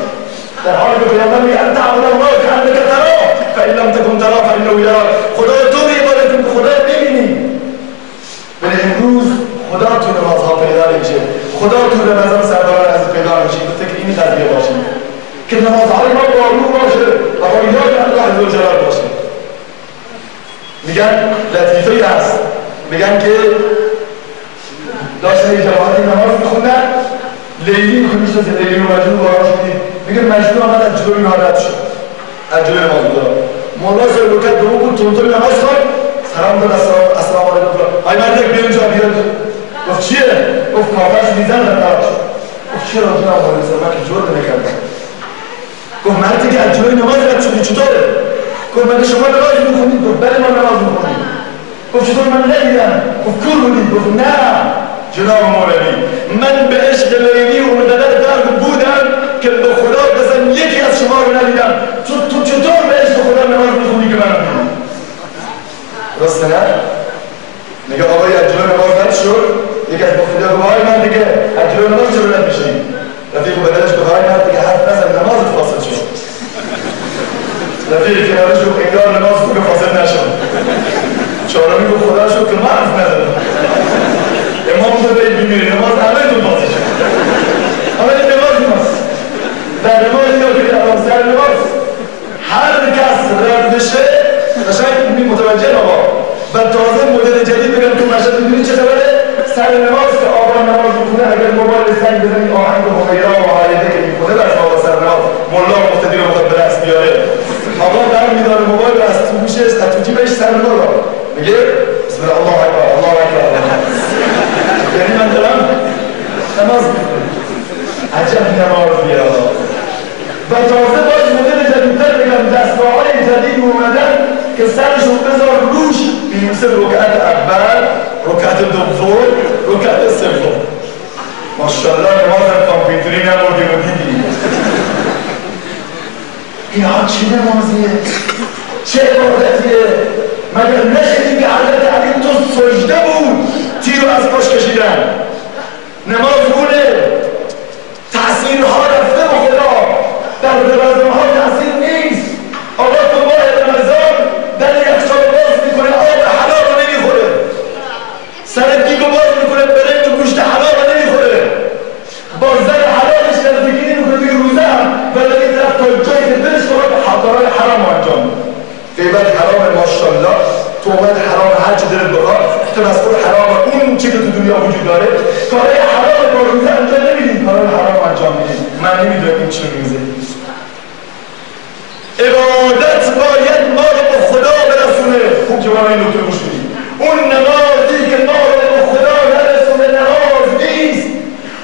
در حالی که پیامبر میگه ان تعبد الله کانک تراه فان لم تکن تراه فانه یراک. خدا تو به عبادت کن، خدا ببینی. ولی امروز خدا تو نمازها پیدا نمیشه، خدا تو رمضان سربران از پیدا نمیشه. به فکر این قضیه باشیم که نمازهای ما با روح باشه و با یاد الله عزوجل باشه. میگن لطیفه هست، میگن که داشتن یه جماعتی نماز میخوندن، لیلی میخونیش از لیلی و مجنون بارا شدید. میگه مجنون آمد از جلوی اینا رد شد، از جلوی نماز بودار. مولا سر بکت به اون بود تونتون نماز خواهد، سلام داد السلام علیکم فلان. های مردک بیا اینجا بیاد. گفت چیه؟ گفت کافرش میزن در نماز شد. گفت چرا جناب علیه السلام من که جور نکردم. گفت مردی که از جلوی نماز رد شدی چطوره؟ گفت من شما نماز میخونید؟ گفت بله ما نماز میخونید. گفت چطور من ندیدم؟ گفت کور بودید؟ گفت نه جناب مولوی من به عشق لیلی و مددر درد بودم که به خدا بزن یکی از شما رو ندیدم. تو چطور به عشق خدا نماز میخونی که من میخونم؟ درسته نه؟ میگه آقای اجلو نماز رد شد، یکی از مفتیده گفت های من دیگه اجلو نماز چرا رد میشی؟ رفیق بدلش گفت های من دیگه حرف نزن نمازت فاسد شد. رفیق کنارش گفت انگار نماز خوبه فاسد نشد. چهارمی گفت خدا شد که من حرف نزدم. امام تو باید بمیری نماز همه تون فاسد شد. همه نماز ماست. در نماز یا که در نماز هر کس رد بشه قشنگ متوجه آقا و تازه مدل جدید بگم تو مشهد می‌بینی چه خبره؟ سر نماز که آقا نماز می‌خونه اگر موبایل زنگ بزنی آهنگ همیرا و هایده که می‌خونه بس آقا سر نماز ملا مقتدی رو می‌خواد به دست بیاره آقا در می‌داره موبایل رو از تو گوشش از تو جیبش سر نماز میگه بسم الله الله اکبر الله اکبر یعنی من دارم نماز می‌خونم عجب نمازیه و تازه باز مدل جدیدتر بگم دستگاه‌های جدید اومدن که سرشو بذار روش بینوسه رکعت اول، رکعت دوم، رکعت سوم. ماشاءالله نماز کامپیوتری نبردیم و دیدیم. اینا چه نمازیه؟ چه عبادتیه؟ مگر نشدیم که حضرت علی تو سجده بود تیر رو از پاش کشیدن. نماز اونه تأثیرها رفته با خدا در رمضان‌ها تأثیر نیست. آقا تو ماه رمضان در یخچال باز میکنه آب حلال رو نمیخوره، سر دیگو باز میکنه برنج و گوشت حلال رو نمیخوره، با زن حلالش نزدیکی نمیکنه دیگه روزه هم ولی طرف تا جایی که دلش بخواد حضارای حرام انجام میده. غیبت حرام ماشاءالله، توبت حرام هر چی دلت بخواد، تمسخر حرام اون چی که تو دنیا وجود داره، کارهای حرام با روزه انجام نمیدید، کارهای حرام انجام میدید. من نمیدونم این چی میزه. عبادت باید ما رو به خدا برسونه. خوب که ما این نکته گوش بدید. اون نمازی که ما رو به خدا نرسونه نماز نیست.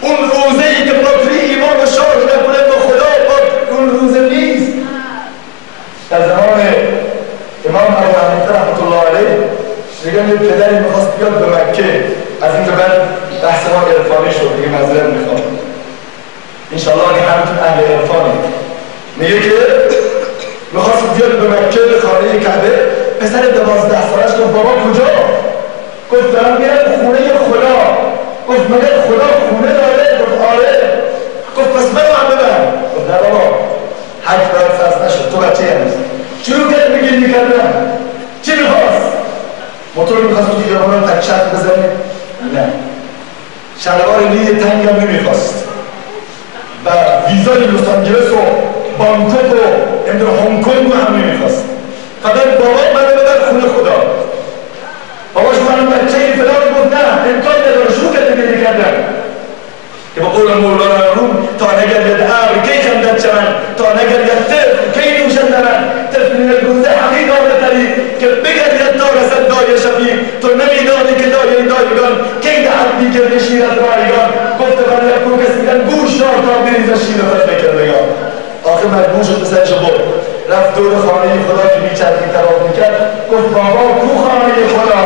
اون روزه‌ای که بطری ایمان و شارژ نکنه به خدا اون روزه نیست. در زمان امام ابو حنیفه رحمت الله علیه میگن یه پدری میخواست بیاد به مکه، از این به بعد بحث ما عرفانی شد دیگه معذرت میخوام انشاءالله اگه همتون اهل عرفانی. میگه که میخواست بیاد به مکه به خانه کعبه، پسر 12 سالش گفت بابا کجا؟ گفت دارم میرم خونه خدا. گفت مگر خدا خونه داره؟ گفت آره. گفت پس منو هم ببر. گفت نه بابا حج باید فرض نشد، تو بچه هست. شروع کرد بگیر میکردم. چی میخواست؟ موتور میخواست تو خیابان تک شرط بزنی؟ نه. شلوار لید تنگ هم نمیخواست و ویزای لس آنجلس و بانکوک و هنگ کنگ هم نمیخواست. فقط بابا منو ببر خونه خدا. باباش منم بچه ای فلان بود نه امکان نداره. شروع کرد بگیر میکردم که با قول مولانا روم تا نگرید ابر کی خندد چمن، تا نگرید طفل کی نوشد لبن، طفل من الروزه حقیق آمدتری که بگرید تا رسد دای شفیق. تو نمیدانی که دای دایگان کی دهد دیگر شیر از رایگان. گفت بر یکو کسی میگن گوش دار تا بریز شیر از بکردگان. آخر مجبور شد به سرش برد، رفت دور خانه خدا که میچرخید طواف میکرد. گفت بابا کو خانه خدا؟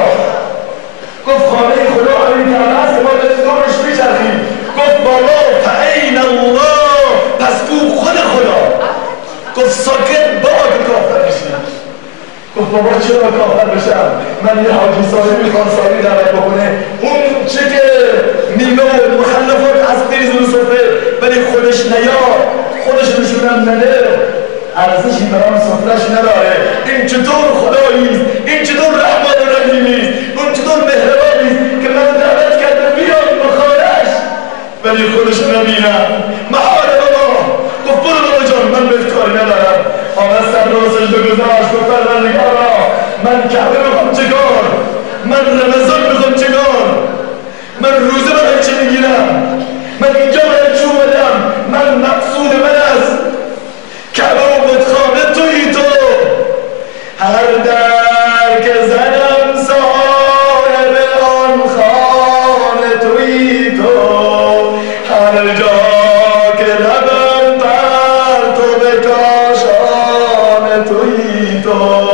گفت خانه خدا همین کعبه است که ما به دورش میچرخیم. گفت بابا فعین الله، پس کو خود خدا. گفت ساکت بابا که کافر بشی. گفت بابا چرا کافر بشم؟ من یه حاجی سالی میخوام سالی دعوت بکنه، اون چه که میوه و مخلفات از بریز و سفره ولی خودش نیاد، خودش نشونم نده، ارزشی برام سفرش نداره. این چطور خداییست؟ این چطور رحمان و رحیمیست؟ اون چطور مهربانیست که من دعوت کرده بیاد به خانه‌اش ولی خودش نبینم؟ محال بابا. گفت برو بابا جان من بهت کاری ندارم. آمد سر رو سجده گذاشت. گفت پروردگارا من کعبه میخوام چکار؟ من رمضان میخوام چکار؟ من روزه برای چه میگیرم؟ من اینجا برای چه اومدم؟ من مقصود من است کعبه و بتخانه توی تو. هر در که زنم صاحب آن خانه توی تو. هر جا که لبم پر تو به کاشانه توی تو.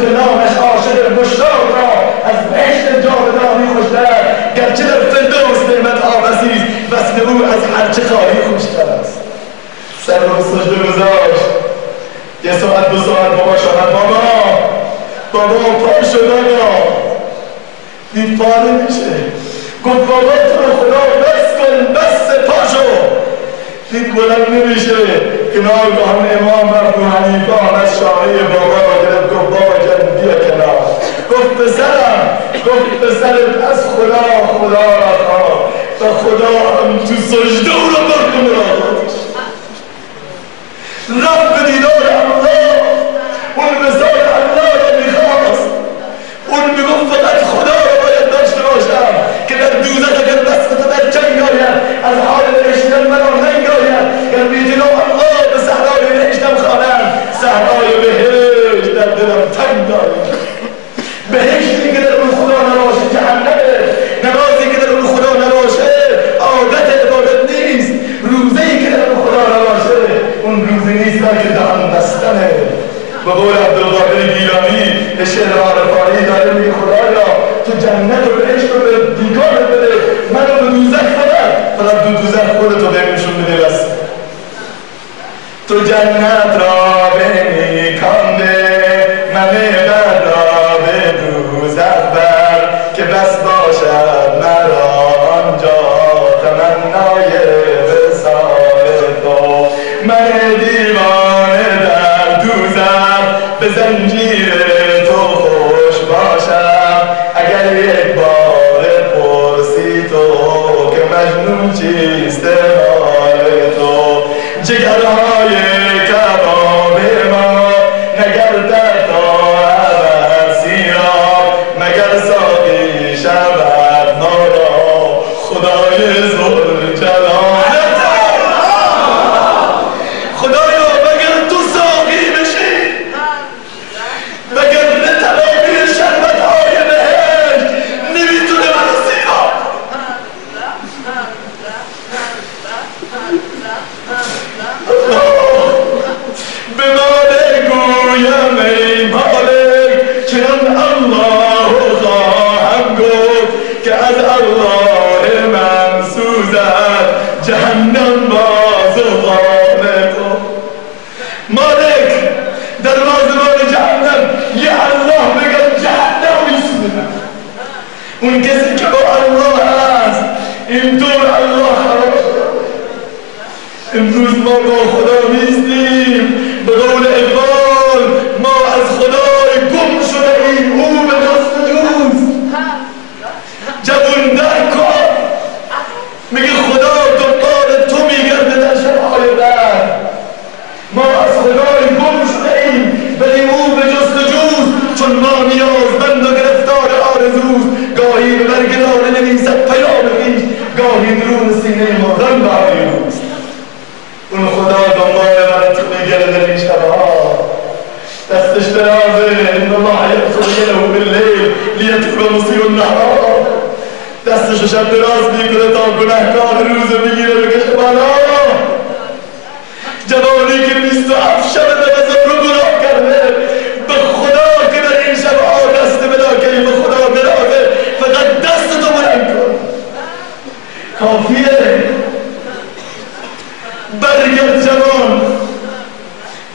که نامش عاشق مشتاق را از بهشت جاودانی خوشتر، گرچه در فردوس نعمت عزیز وصل او از هرچه خواهی خوشتر است. سر رو سجده گذاشت، یه ساعت 2 ساعت بابا شدن، بابا پا شد آقا، دید پاره میشه، گفت بابا تو رو خدا بس کن، بس پا شو. دید بلند نمیشه که ناگهان امام ابو حنیفه از شانه بابا را گرفت، گفت بابا جان بیا کنار. گفت پسرت از خدا را خواه و خدا هم تو سجده او را برد مراقبتش. رفت به دیدار الله، اون مثال الله را میخواست، اون میگفت فقط خدا را باید داشته باشم که در دوزخ اگر دست در جنگ آید از حال بهشتم مرا ننگ آید، گر بیدنام الله به صحرای بهشتم خوانم، صحرای بهشت در دلم تنگ آید. بهشتی که در اون خدا نباشه جهنمه، نمازی که در اون خدا نباشه عادت عبادت نیست، روزه‌ای که در اون خدا نباشه اون روزه نیست بلکه دهان بستنه. به قول عبدالقادر گیلانی به شعر عارفانه‌ای داره میگه خدایا تو جنت و بهشت رو به دیگانت بده، منو به دوزخ ببر، فقط تو دوزخ خودتو بهم نشون بده. بس تو جنت را بمیکانده، من بد را به دوزخ بر، که بس باشد مرا آنجا تمنای وصال تو. من دیوانه در دوزخ به زنجیر تو خوش باشم، اگر یک بار پرسی تو که مجنون چیست حال تو. جگرهای کباب ما نگردد تا ابد سیراب، مگر ساقی شود ما را خدای ذوالجلال. خدایا مگر تو ساقی بشی، مگر به تمامی شربت‌های بهشت نمیتونه منو سیراب. به مالک گویم ای مالک، چنان الله خواهم گفت که از الله من سوزد جهنم باز و خانه تو. مالک در بازمان جهنم یه الله بگم جهنم میسوزد. اون کسی که با الله هست اینطور الله خراب. امروز ما با خدا نیستیم، به قول اقبال ما از خدای گم شده ایم، او به جستجوست. جوون در کار میگه خدا دنبال تو میگرده در شبهای بعد. ما از خدای گم شده ایم ولی او به جستجوست، چون ما نیازمند و گرفتار آرزوست. گاهی به برگ لاله نویسد پیام خویش، گاهی درون سینه ما غم بهاری روست. اون خدا دنبال من تو میگرده این شبها، دستش درازه. ان الله یبسط یده باللیل لیتوب مسیء النهار. دستشو شب دراز میکنه تا گنهکار روز میگیره بکشه بالا. جوانی که 27 شب نمازم رو گناه کرده، به خدا که در این شبها دست بلا کنی، به خدا درازه، فقط دستتو بلند کن کافیه. برگرد جوان،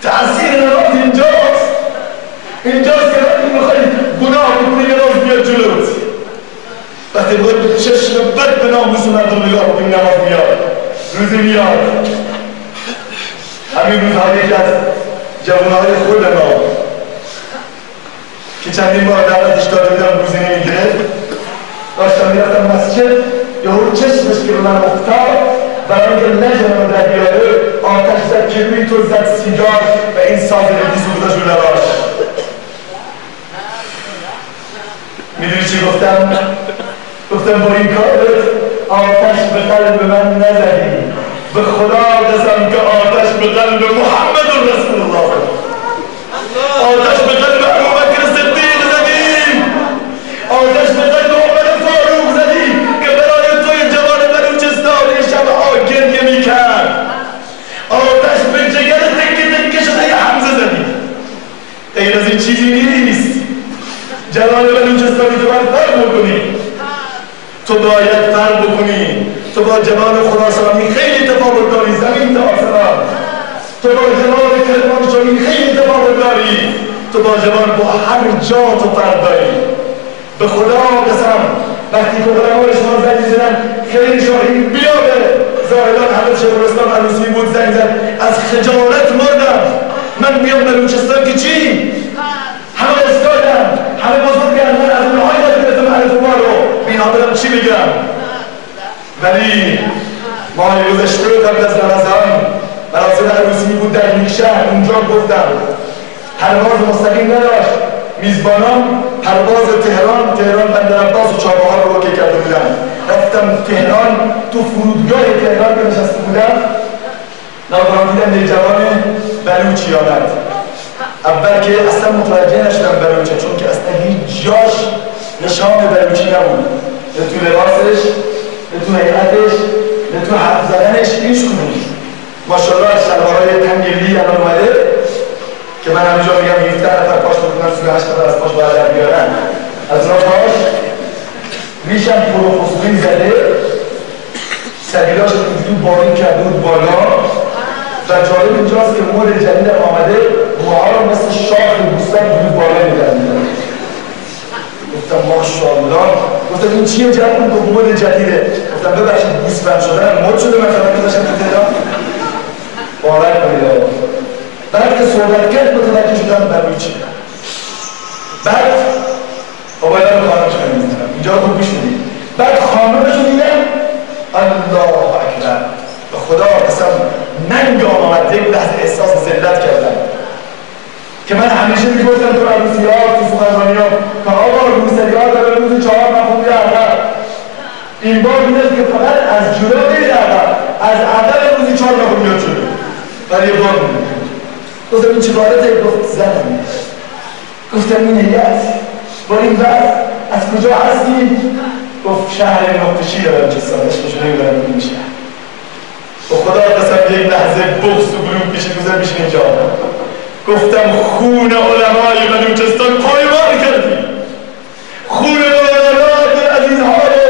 تأثیر نماز اینجاست که وقتی میخوایی گناه بکنی یه روز بیاد جلوت، وقتی باید به چشم بد به ناموس مردم نگاه بکنی نماز میاد، روزی میاد. همین روزها یکی از جوانهای خود ما که چندین بار دعوتش داده بودم روزی نمیگیره، داشتم میرفتم مسجد، یهو چشمش که به من افتاد برای اینکه نجنم در بیاره آتش زد، کبریت و زد سیگار و این ساز ردیس رو گذاشت رو لباش. میدونی چی گفتم؟ گفتم با این کارت آتش به قلب من نزدی، به خدا قسم که آتش به قلب محمد رسول الله، آتش به قلب ابوبکر صدیق زدی، آتش به قلب عمر فاروق زدی که برای توی جوان بلوچستان این شبها گریه میکرد، آتش به جگر تکه تکه شده حمزه زدی. غیر از این چیزی نیست. جوان بلوچستانی تو باید فرق بکنی، تو باید فرق بکنی. تو با جوان خراسانی خیلی تفاوت داری، زمین تا آسمان. تو با جوان کرمانشاهی خیلی تفاوت داری، تو با جوان با هر جا تو فرق داری. به خدا قسم وقتی که علمای شما زنگ زدن خیلی شاهی بیا به زاهدان حضرت شیخ‌الاسلام عروسی بود زنگ زد، از خجالت مردم. من بیام بلوچستان که چی؟ همه استادم، همه بزرگم، من از اونهای نگرفتم معرفه ما رو بینا برم چی بگم. ولی ماه گذشته قبل از رمضان مراسم عروسی بود در یک شهر، اونجا گفتم پرواز مستقیم نداشت، میزبانان پرواز تهران بندرعباس و چابهار رو که کرده بودن. رفتم تهران، تو فرودگاه تهران که نشسته بودم ناگهان دیدم یک جوان بلوچی آمد. اول که اصلا متوجه نشدم بلوچه، چون که اصلا هیچ جاش نشان بلوچی نبود، نه تو لباسش، نه تو هیئتش، نه تو حرف زدنش، هیچ کدوم. ماشاءالله از شلوارهای تنگلی الان اومده که من همینجا میگم 17 نفر پاش بکنن، 38 نفر از پاش باید در بیارن. از اونا پاش ریشم پروفوسقین زده، سبیلاش اینجوری بارون کرده بود بالا. و جالب اینجاست که مود جدید هم آمده، موها رو مثل شاخ بوستان جوری بالا می‌دن. گفتم ماشاءالله. گفتم این چیه جدید؟ گفت مود جدیده. گفتم ببخشید گوسفند شدن مد شده، من خبر داشتم تو تهران. باور کنید. بعد که صحبت کرد متوجه شدم بلوچی. بعد موبایل رو خانمش می‌زنم. اینجا رو گوش میدید. بعد خانمش رو دیدم، الله اکبر. به خدا قسم ننگ آمد، یک لحظه احساس ذلت کردم که من همیشه میگفتم تو عروسی‌ها، تو سخنرانی‌ها که آقا روسری‌ها داره روز 4 مخوبی عقب. این بار دیدم که فقط از جلو غیر عقب، از عقب روزی 4 مخوبی شده. ولی یه بار میدونم گفتم این چه بارده؟ گفت زنم. گفتم این هیئت با این وقت از کجا هستی؟ گفت شهر نقطه شیر بلوچستان، اسمش نمیدونم این شهر. و خدا قسم یک لحظه بغض و گلوم پیش گذر بشین اینجا. گفتم خون علمای بلوچستان پایمال کردی، خون مولانا عزیزها رو،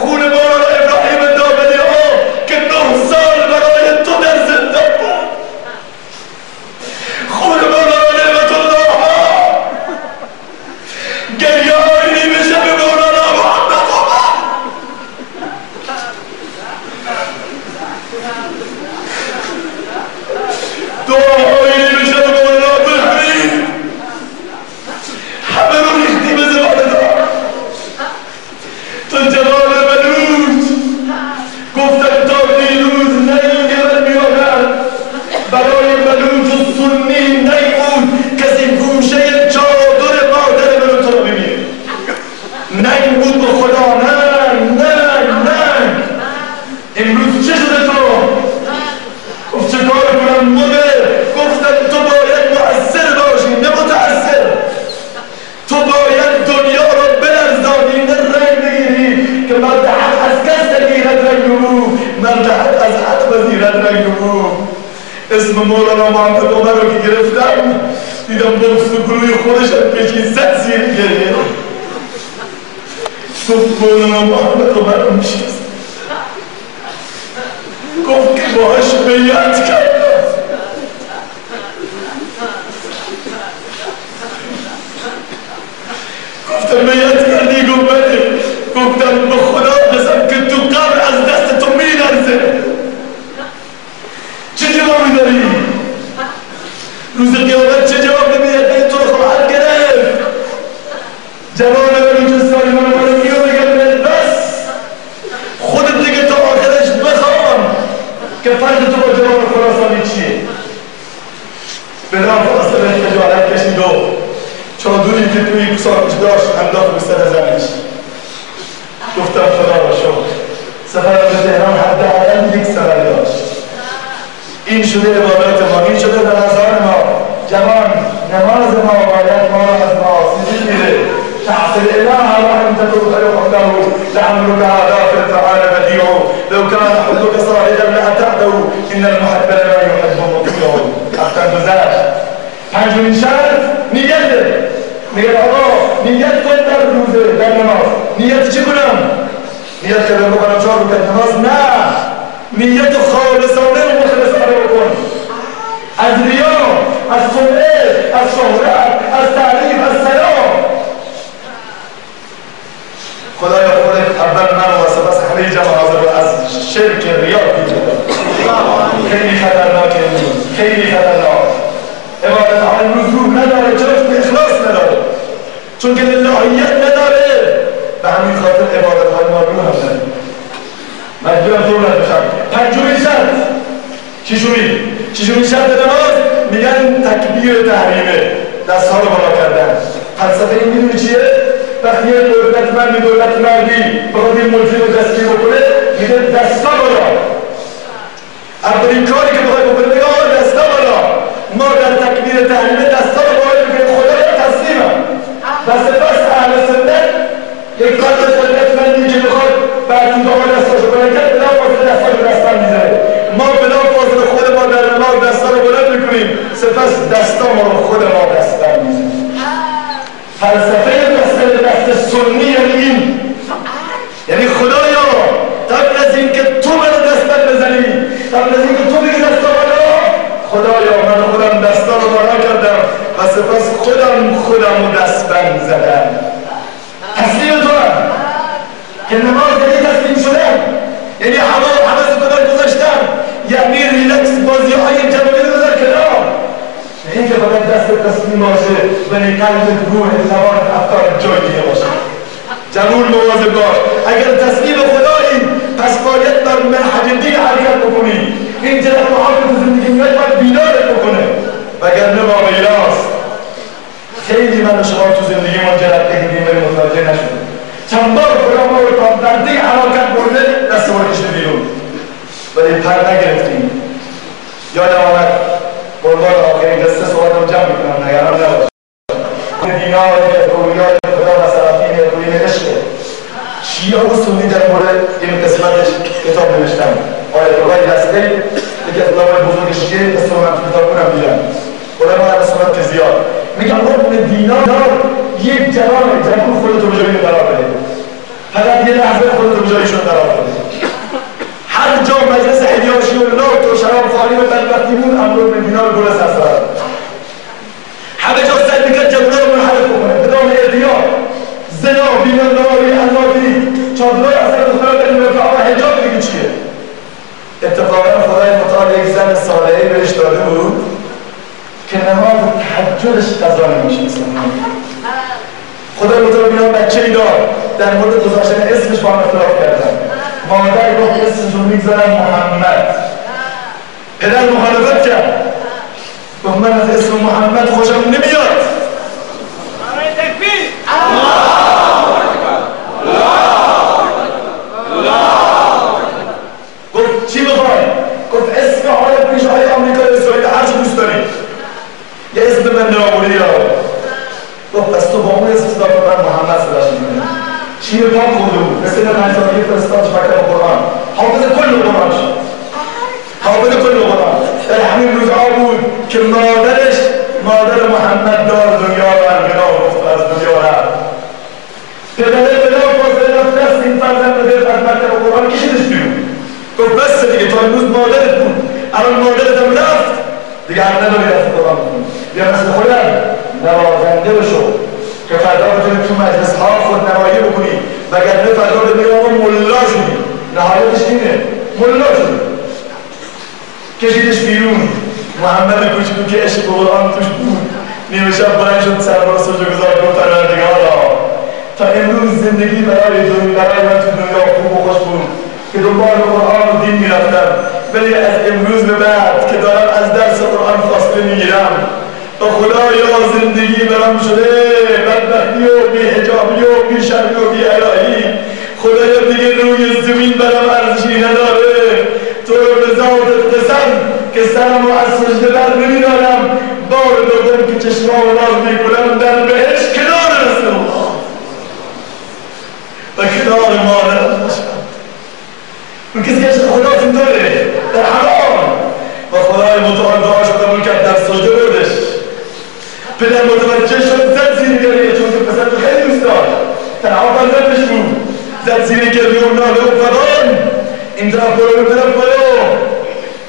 خون مولانا ابراهیم دامنی ها که 9 سال برای تو در زندان بود، خون مولانا نعمت الله ها، گریه های نیمه شب مولانا محمد آمد. دعاهای نیمه شب مولانا بخرید، همه رو ریختی به زبان دار. تو جوان بلوچ گفتم تا دیروز ننگ من میآمد، برای بلوچ و سنی ننگ بود کسی گوشه چادر مادر منو تو رو ببینه. ننگ بود به خدا، ننگ. امروز چه شده تو؟ گفت چه کار کنم مادر؟ گفتم تو باید مؤثر باشی نه متأثر. تو باید دنیا رو بلرزانی نه رنگ بگیری که مرد حق از کس نگیرد رنگ رو، مرد حق از حق بزیرد رنگ رو. اسم مولانا محمد عمر رو که گرفتم دیدم بغض و گلوی خودش هم پیچید زد زیر گریه. گفت مولانا محمد عمر رو میشناسم. گفت که باهاش بیعت کردم. گفتم بیعت کردی؟ گفت بله. گفتم به خدا قسم که تو قبر از دست تو میلرزه. چه جوابی داری؟ روز قیامت چه جواب نمیدی؟ تو رو خواهد گرفت. جوان بلوچستانی من رو بگم بس خودت دیگه تا آخرش بخوان که فرق تو با جوان خراسانی چیه؟ بلان فاصله خجالت کشید و چادری که توی ساکش داشت انداخت به سر زنش. گفتم خدا را شکر سفرم به تهران حداقل 1 سفر داشت. این شده عبادات ما، این شده رمضان ما. جوان نماز ما باید ما را از معاصی میره. تحصیل اله رحم تکون خیر خنده لعمرك هذا في الفعال بديع لو كان حبك صاعدا لأطعته إن المحب لمن يحب مطيع. اختر گذشت. 5مین شرط نیت. میگه آقا نیت کن در روزه در نماز نیت چی کنم؟ نیت کردم بکنم 4 رکعت نماز نه نیت خالصانه و مخلصانه بکن از ریا از سمعه از شهرت از تعریف از سلام خدایا خودت اول من و سپس همه جمع حاضر رو از شرک ریا بیرون خیلی خطرناک امروز خیلی خطرناک عبادت ها امروز روح نداره چرا که اخلاص نداره چون که للهیت نداره به همین خاطر عبادت های ما روح هم نداره مجبورم طور بشم پنجمین شرط چیشومین شرط نماز میگن تکبیر تحریمه دست ها رو بالا کردن فلسفه این میدونی چیه؟ وقتی یه دولت مردی بخواد این ملزم رو دستگیر بکنه میگه دستا بالا اولین کاری که بخواد بکنه میگه آقا دستا بالا ما در تکبیر تحریمه دستا رو بالا میگه خدایا تسلیمم و سپس اهل سنت یک کار دولت مردی که بخواد بعد آقا دستاشو بلند کرد بلا فاصله دستاشو دستان میزنه ما بلا فاصله خود ما در نماز دستا رو بلند میکنیم سپس دستا ما رو خود ما دستان میزنیم فلسفه دست سنی یعنی خدایا قبل از این که تو منو دستت بزنی قبل از این که تو بگی دستا بالا خدایا من خودم دستا رو بالا کردم و سپس خودم رو دستبند زدم تسلیم تو هم که نماز یعنی تسلیم شدم یعنی حواس کنار گذاشتم یعنی ریلکس بازی های جمعی رو بذار کنار این که باید دست تسلیم باشه ولی قلبت روح زبان افکار جای دیگه باشه جمهور مواظب باش اگر تسلیم خدایی پس باید بر منهج دین حرکت بکنی این جلوه‌ها که تو زندگی میاد باید بیدارت بکنه وگرنه واقعیاست خیلی من و شما تو زندگی ما جلب بگیریم ولی متوجه نشدیم چند بار خدا ما رو تا در دیگه حرکت برده دست ما کشته بیرون ولی پر نگرفتیم یادم آمد قربان آخرین قصه صحبتم جمع میکنم نگران نباش دینار رویات خدا و سلاطین روی عشق شیعه و سنی در مورد این قسمتش کتاب نوشتم آیت الله دسته یکی از علمای بزرگ شیعه قصه رو من تو کتاب کنم دیدم علما در صورت که زیاد میگم رکن دینار یک جوانه جوان خودتو به جایی قرار بده فقط یه لحظه خودتو به جایشون قرار بده هر جا مجلس حیاشی و لات و شراب خاری و بدبختی بود امرو به دینار گل سرسر همه جا سعی میکرد جوانه رو منحرف بکنه به نام اعتیاد زنا بیمارداری ازادی چادرهای اثر دختر در این رفعه حجاب دیگه چیه اتفاقا خدای متعال یک زن صالحی بهش داده بود که نماز تهجدش قضا نمیشه خدای متعال بینا بچه ای دار در مورد گذاشتن اسمش با هم اختلاف کردن مادر گفت اسمش رو میگذارم محمد پدر مخالفت کرد گفت من از اسم محمد خوشم نمیاد گفت چی بخوای؟ گفت اسم حالت پیشه های آمریکا اسرائیل هر چی دوست داری یه اسم من نرابولی ها گفت پس تو با اون اسم صدا من محمد صداش میکنه شیر پاک خورده بود مثل نمانسانی فرستان مکتب قرآن حافظ کل قرآن شد حافظ کل قرآن در همین روزها بود که مادر محمد دار دنیا رو انگنا گفت از دنیا رفت پدره بلا فاصله رفت دست این فرزند رو دید از مکتب قرآن کشیدش بیرون گفت بس دیگه تا امروز مادرت بود الان مادرت هم رفت دیگه هم نداری دست قرآن بکنی بیا مثل خودم نوازنده بشو که فردا بتونی تو مجلس ها خود نمایی بکنی وگرنه فردا ببینی آقا ملا شدی نهایتش اینه ملا شدی کشیدش بیرون محمد کوچکو که عشق قرآن توش بود نیمه شب بلند شد سربار سجده گذار گفت پروردگارا تا امروز زندگی برای من تو دنیا خوب و خوش بود که دنبال قرآن و دین میرفتم ولی از امروز به بعد که دارم از درس قرآن فاصله میگیرم و خدایا زندگی برام شده بدبختی و بی‌حجابی و بی‌شرمی و بی‌حیایی خدایا دیگه روی زمین برام ارزشی نداره تو رو به ذاتت قسم که سرم رو از سجده بر نمیدارم بار دوم که چشمام باز میکنم در بهشت کنار رسول الله و کنار مادرم باشم اون کسی که خداتون داره در حرام و خدای متعال دعاشو کرد در سجده بردش پدر متوجه شد زد زیر گریه چون که پسر خیلی تنها زدش بود زد زیر گریه و ناله و فدان این طرف برو به طرف برو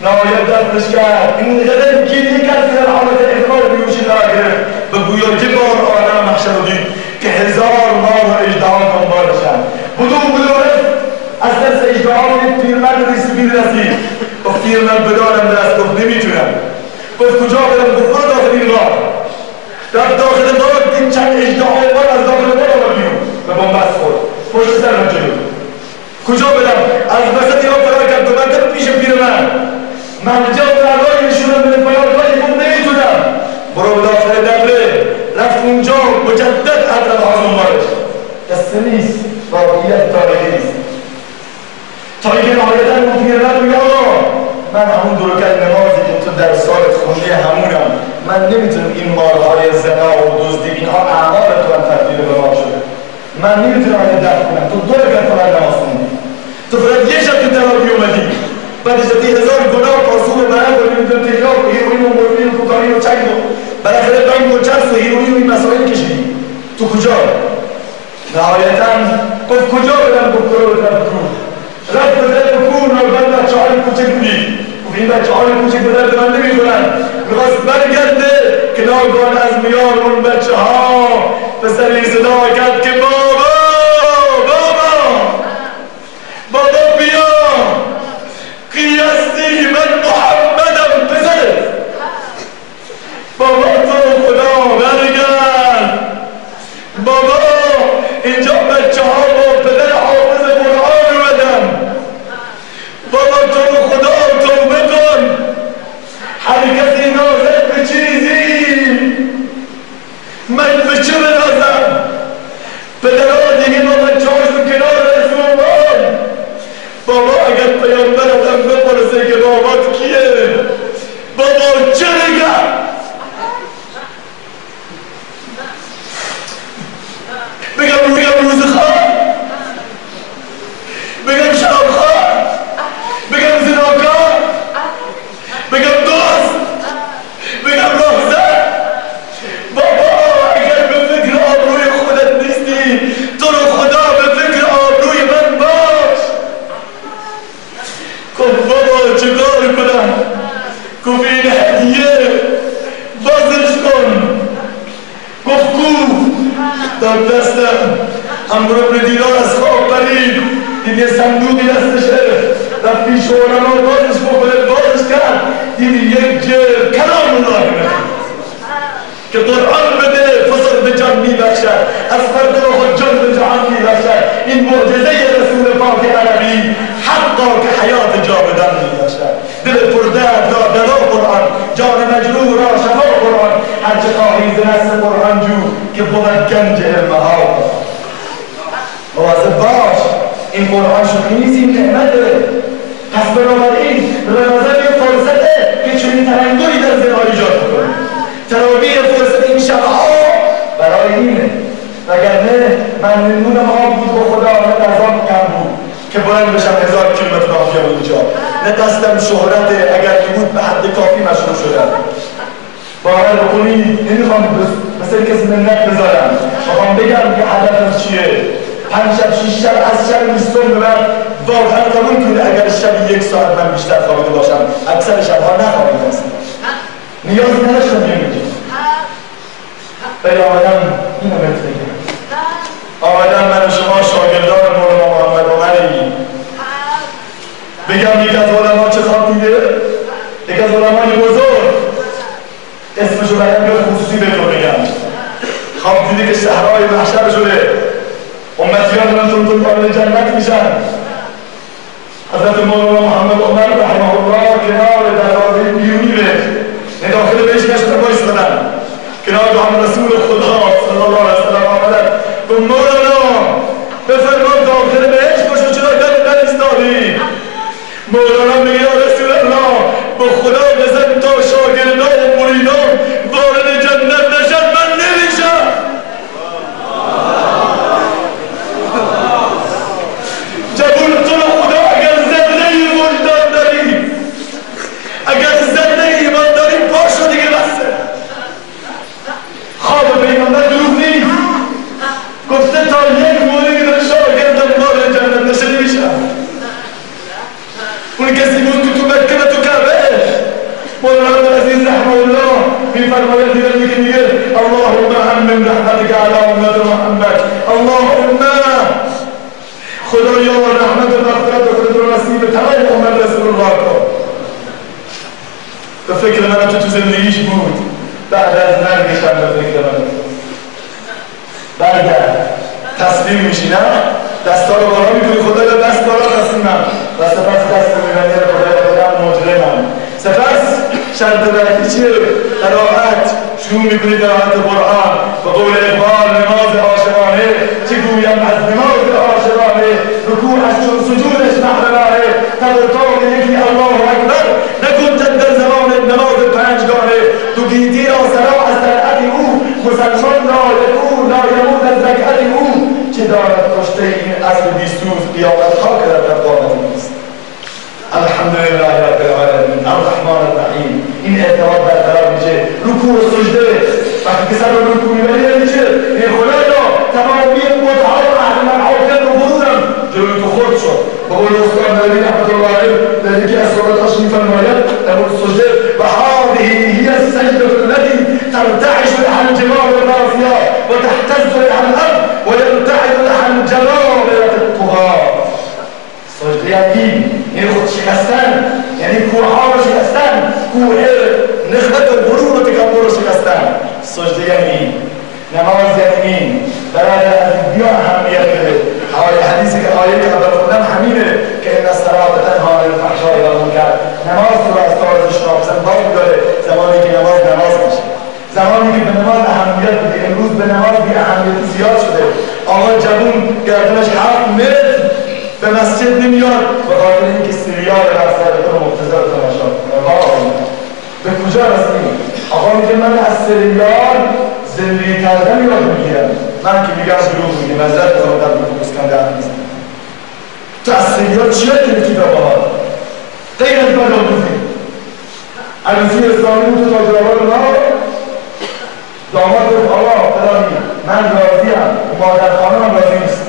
نهایت دستش کرد اینقدر گریه کرد که در حالت احتمال بیوشی در گرفت به گویا که بار آدم محشر رو دید که 1000 مار و اژدها دنبالشن بدو رفت از دست اژدها یک پیرمرد ریسوبی رسید گفت پیرمرد بدارم دست گفت نمیتونم گفت کجا برم گفت برو داخل این غار رفت داخل غار دید چند اژدها از داخل غار آمد بیرون به بنبست خورد پشت سر من جلو کجا برم از وسط اینا فرار کرد و من پیش پیرمرد مرجع و درگاه نشونم به پیامبری گفت نمیتونم برو به داخل دره رفت اونجا مجدد عدل آزم بارش قصه نیست واقعیت تاریخی نیست تا اینکه نهایتا اون پیرمرد میگه آقا من همون درکت نمازی که تو در سالت خونده همونم من نمیتونم این مارهای زنا و دزدی اینها اعمال تو هم تبدیل به ما شده من نمیتونم اینو دفع کنم تو 2 رکعت فقط نماز خوندی تو فقط یه شب تو تراویح اومدی بعدش از 1000 گناه و پاسوب و برد و نمیتونم تکرار و هیروین و مورفین و کوکائین و چنگ و بالاخره بنگ و چرس و هیروین و این مسائل کشیدی تو کجا؟ نهایتا گفت کجا برم گفت برو به طرف کور رفت به طرف کور نوبت بچه‌های کوچک دید گفت این بچه‌های کوچک به درد من نمیخورن میخواست برگرده که ناگهان از میان اون بچه‌ها پسری صدا کرد که بابا بیا کی هستی من محمدم پسر بابا تو خدا برگرد بابا اینجا بچه ها با پدر حافظ قرآن اومدن بابا تو خدا توبه کن هر کسی نازد به چیزی من به چه بنازم پدرها دیگه با بچه هاشون کنار رسول بابا اگر پیامبر ازم بپرسه که بابات کیه بابا چه بگم بگم روزخواه بگم شرابخواه بگم زناکار بگم دوست بگم راهزن بابا اگر به فکر آبروی خودت نیستی تو رو خدا به فکر آبروی من باش گفت بابا چه کار کنم گفت این هدیه بازش کن گفت کو داد دستم امرو به دیدار از خواب پرید دید یه صندوقی دستشه رفت پیش علما بازش بکنه بازش کرد دید یک کلام الله که قرآن بده فصل به جان میبخشد از فرد و خود جان به جهان میبخشد این معجزه رسول پاک عربی حقا که حیات جاودان میبخشد دل پردرد را درا قرآن جان مجروح را شفا قرآن هرچه خواهی ز نص قرآن جو که بود گنج علمها مواظب باش این قرآن شوخی نیست این نعمت داره پس بنابراین به نظر یه فرصته که چنین ترنگری در زنا ایجاد کنه تراویح فرصت این شبها برای اینه وگرنه من نمونم آب بود با خدا نه نظام کم بود که بلند بشم 1000 کیلومتر راه بیام اینجا نه قصدم شهرت اگر که بود به حد کافی مشهور شدم باور بکنید نمیخوام مثل کسی منت بذارم میخوام بگم که هدفم چیه 5 شب 6 شب از شب 20 به بعد واقعا قبول کنه اگر شب 1 ساعت من بیشتر خوابیده باشم اکثر شبها نخوابیده هستم نیاز نداشتم اینجا ولی آمدم اینو بهت بگم آمدم من و شما شاگردان مولانا محمد عمری بگم یک از علما چه خواب دیده یک از علمای بزرگ اسمشو باید به خصوصی بهتون بگم خواب دیده که صحرای محشر شده امتیان من تون وارد جنت میشن حضرت مولانا محمد عمر رحمه الله کنار دروازه بیرونی به داخل بهش نشدن بایستادن کنار هم رسول خدا صلی الله علیه وسلم آمدن گفت مولانا بفرما داخل بهش باشه چرا در ایستادی مولانا میگه یا رسول الله با خدا بزن تا شاگردان و مریدان وارد جنت نشن من نمیشم جبون تو خدا اگر زنده وجدان داری اگر زنده الله میفرماید دیدن که میگه اللهم امن رحمتك علی امت محمد. اللهم خدایا رحمت و مغفرت و خودت رو نصیب تمام امت رسول الله کن. به فکر من تو زندگیش بود، بعد از مرگش هم به فکر من برگرد تسلیم میشی، نه دستا رو بالا میکنی خدایا دست بالا تسلیمم و سپس دست میبندی خدایا بدم مجرمم. سپس شرط بعدی چیه؟ قرائت شروع میکنی قرائت قرآن و قول اقبال نماز عاشقانه چه گویم از نماز عاشقانه رکوعش چون سجودش محرمانه تقاطع یکی الله اکبر نکنجد در زمان نماز پنجگانه تو گیتی را سرا از طلعت او مسلمان را یکون لا یموت از رکعت او چه دارد کشته این اصل بیستوز قیامت ها که در قامت نیست. الحمدلله رب العالمین الرحمن الرحیم. این اعتماد برقرار میشه. رکوع و سجده وقتی که سر رکوع میبری میشه این خدایا تمامی متعا و اهل محافظ و غرورم جلوی تو خود شد. به قول استاد نبی رحمت الله علیه در یکی از صحبتاش میفرماید در مورد سجده و هذه هی السجده التي ترتعش لها الجبال الراسیات و تهتز لها الارض و یرتعد لها الجبابرة الطغاة. سجده یعنی خود شکستن، یعنی کوه‌ها رو شکستن، کوه نخبت و غرور و تکبر رو شکستن. سجده یعنی نماز یعنی برای از بیا اهمیت بده. حدیثی که آیه که اول خوندم همینه که این الصلاة تنهی عن الفحشاء والمنکر. نماز تو از کارش ناپسندانه داره زمانی که نماز میشه، زمانی که به نماز اهمیت بده. امروز به نماز بی اهمیتی زیاد شده. آقا جوون گردنش 7 متر به مسجد نمیاد به خاطر اینکه سریال رفتارتون مبتذل تماشا کنه. به کجا رسیدیم؟ آقا میگه من از سریال زندگی کردن یاد میگیرم. من که میگم دروغ میگم مزد دارم در بکنم اسکنده هم نیست. تو از سریال چی یاد گرفتی به باهات؟ غیر از بدآموزی. عروسی اسلامی بود تو تاجرآباد ما داماد گفت آقا فلانی من راضیم و مادر خانمم راضی نیست.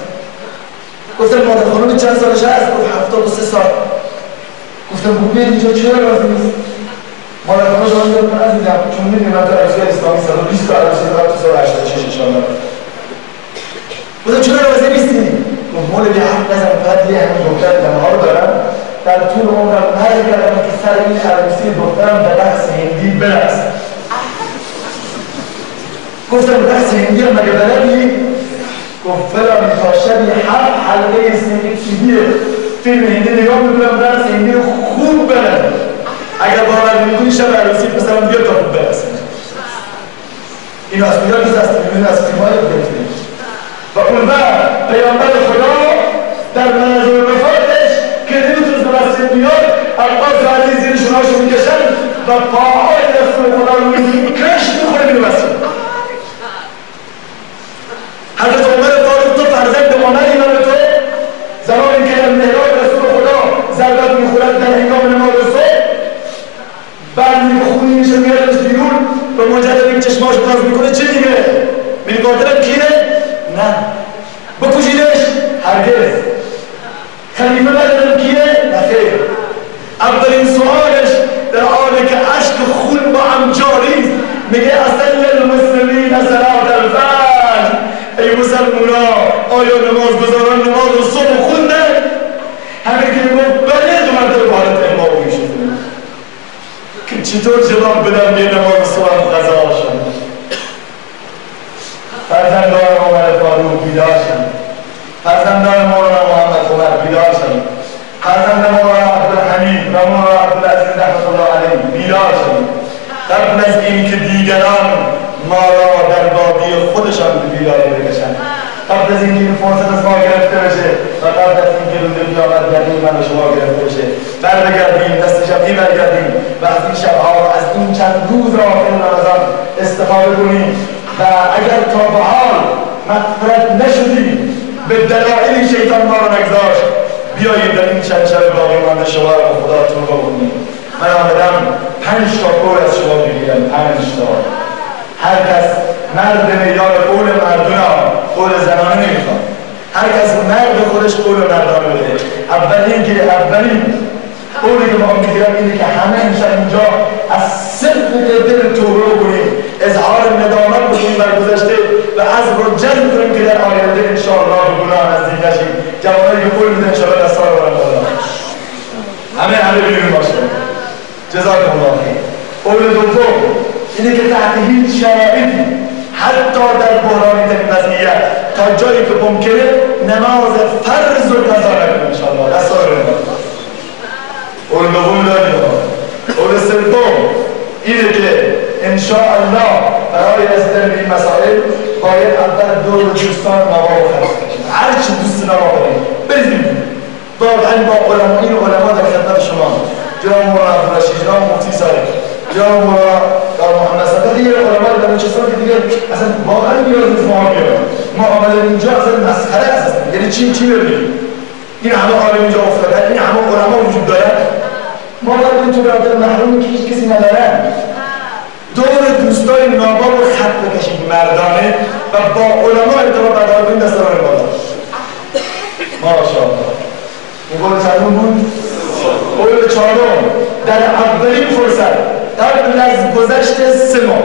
گفتم مادر خانم چند سالش هست؟ گفت 73 سال. گفتم بگو بیاد اینجا چرا راضی نیست؟ مادر خانم جواب داد من عزیزم چون میدونی من تو عروسی اسلامی 120 تا عروسی دارم تو سال 86 انشاءالله. گفتم چرا راضی نیستی؟ گفت مولوی حرف نزن فقط یه همین دختر تنها رو دارم در طول عمرم هر کردم که سر این عروسی دخترم به رقص هندی برقص. گفتم رقص هندی رو مگه بلدی؟ گفت فلانی تا شبی 7 حلقه سیدی فیلم هندی نگاه میکنم رقص هندی رو خوب بلد. اگر باور میکنی شب عروسی مثلا بیاد تا خوب برسه. اینو از کجا نیست؟ از فیلم‌های گرفتیم. و اون وقت پیامبر خدا در منظور وفاتش که نمیتونست به مسجد بیاد عباس و علی زیر شونهاشو میکشن و پاهای رسول خدا رو کش میخوره میره مسجد. حضرت عمر فاروق تو فرزند عمری نام تو زمانی که در محراب رسول خدا ضربت میخورد در هنگام نماز صبح بعد میگه خونی میشه میادش بیرون و مجرد این چشماشو باز میکنه چی میگه؟ میگه قاتلم کیه؟ نه. بکشیدش؟ هرگز. خلیفه بدنم کیه؟ نه خیر. اولین سوالش در حالی که اشک خون با هم جاری است میگه اصل المسلمین صلاة الفجر. ای مسلمونا آیا نمازگزاران نماز رو صبح خوندن؟ همه که میگفت بله دو مرتبه به حالت امام میشد. که چطور جواب بدم یه نماز صبح قضا شد؟ فرزندان عمر فاروق بیدار شد. فرزندان مولانا محمد عمر بیدار شد. فرزندان مولانا عبدالحمید و مولانا عبدالعزیز رحمت الله علیه بیدار شد. قبل از این که دیگران ما را در بادی خودشان به بیداری بکشند، قبل از اینکه این فرصت از ما گرفته بشه و قبل از اینکه روز قیامت گردیم من و شما گرفته بشه برگردیم دست شبی برگردیم و از این شبها از این چند روز آخر رمضان استفاده کنیم و اگر تا به حال مغفرت نشدیم به دلایل شیطان ما را نگذاشت بیایید در این چند شب باقی مانده شما را به خدا توبه کنیم. من آمدم 5 تا قول از شما بگیرم. 5 تا. هر کس مرد معیار قول مردونه قول زنانه نمیخواد. هر کس مرد خودش قول مردانه بده. اولین قولی که ما میگیرم اینه که همه امشب اینجا از صدق دل توبه بکنیم، اظهار ندامت بکنیم بر گذشته و عزم رو جزم کنیم که در آینده انشاءالله به گناه نزدیک نشیم. جوانایی که قول میدن انشاءالله دستا رو برن بالا، همه بیرون باشه. جزاکم الله خیر. قول دوم اینه که تحت هیچ شرایطی حتی در بحرانی ترین وضعیت تا جایی که ممکنه نماز فرض و قضا نکنیم انشاءالله. دستا رو برن بالا. قول دوم داریم. قول سوم اینه که انشاءالله برای رسیدن به این مسائل باید اول دور دوستان نوا و خرس کشیم. هر چی دوست نوا کنیم بریم واقعا با علما در خدمت شما، جناب مولانا عبدالرشید، جناب مفتی صاحب، جناب مولانا دار محمد صاحب، دیگر علما در بلوچستان که دیگه اصلا واقعا نیاز نیست ما بیارن. ما آمدن اینجا اصلا مسخره است، یعنی چی ببینیم این همه عالم اینجا افتادن، این همه علما وجود دارن، ما باید این تو برادر محرومی که هیچ کسی ندارن دور دوستای ناباب رو خط بکشیم مردانه و با علما ارتباط برقرار کنیم. دستا رو بالا. ماشاءالله. این قول چندم بود؟ قول چهارم در اولین فرصت قبل از گذشت 3 ماه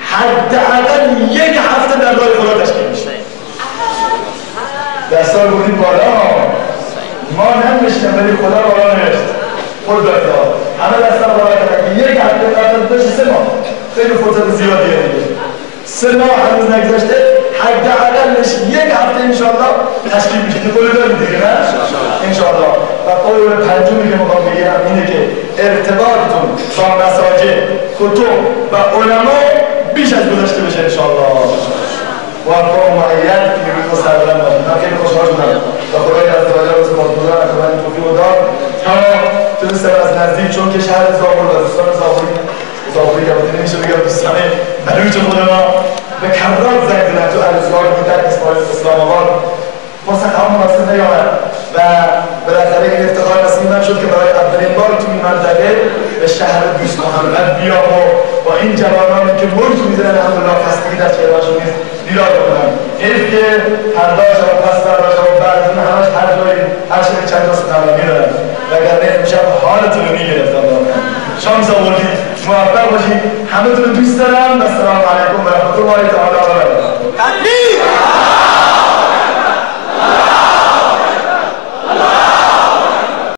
حداقل 1 هفته در راه خدا تشکیل میشه. دستا رو بودیم بالا. ما نمیشتیم ولی خدا بالا نوشت. خود دارد همه دستا بالا کردن که 1 هفته قبل از گذشت 3 ماه خیلی فرصت زیادیه دیگه. 3 ماه هنوز نگذشته، حداقلش 1 هفته انشاءالله تشکیل میشه. قول داریم دیگه نه؟ انشاءالله. و قول پنجمی که میخوام بگیرم اینه که ارتباطتون با مساجد، کتب و علما بیش از گذشته بشه انشاءالله. موفق و معید پیروز و سربلند باشید. من خیلی خوشحال شدم و خدای عزوجل رو سپاسگزارم که من این توفیق رو داد تا تونستم از نزدیک، چون که شهر زابل و دوستان زابلی که نمیشه بگم دوستان بلوچ خود ما به کرات زنگ زدن تو عروضگاه بودن اسلام آباد ما سخن مناسب نیامد و بالاخره این افتخار نصیب من شد که برای اولین بار تو این منطقه به شهر دوست محمد بیام و با این جوانانی که موج میزنن الحمدلله خستگی در چهره‌هاشون نیست دیدار بکنم. حیف که پرداش و پس برداشت و بعد از این همش هر جایی هر شب چند تا سخنرانی دارن وگرنه امشب حالتون رو میگرفتم. شانس آوردید، موفق باشید. همه تون دوست دارم. السلام علیکم و رحمت الله تعالی و برکاته.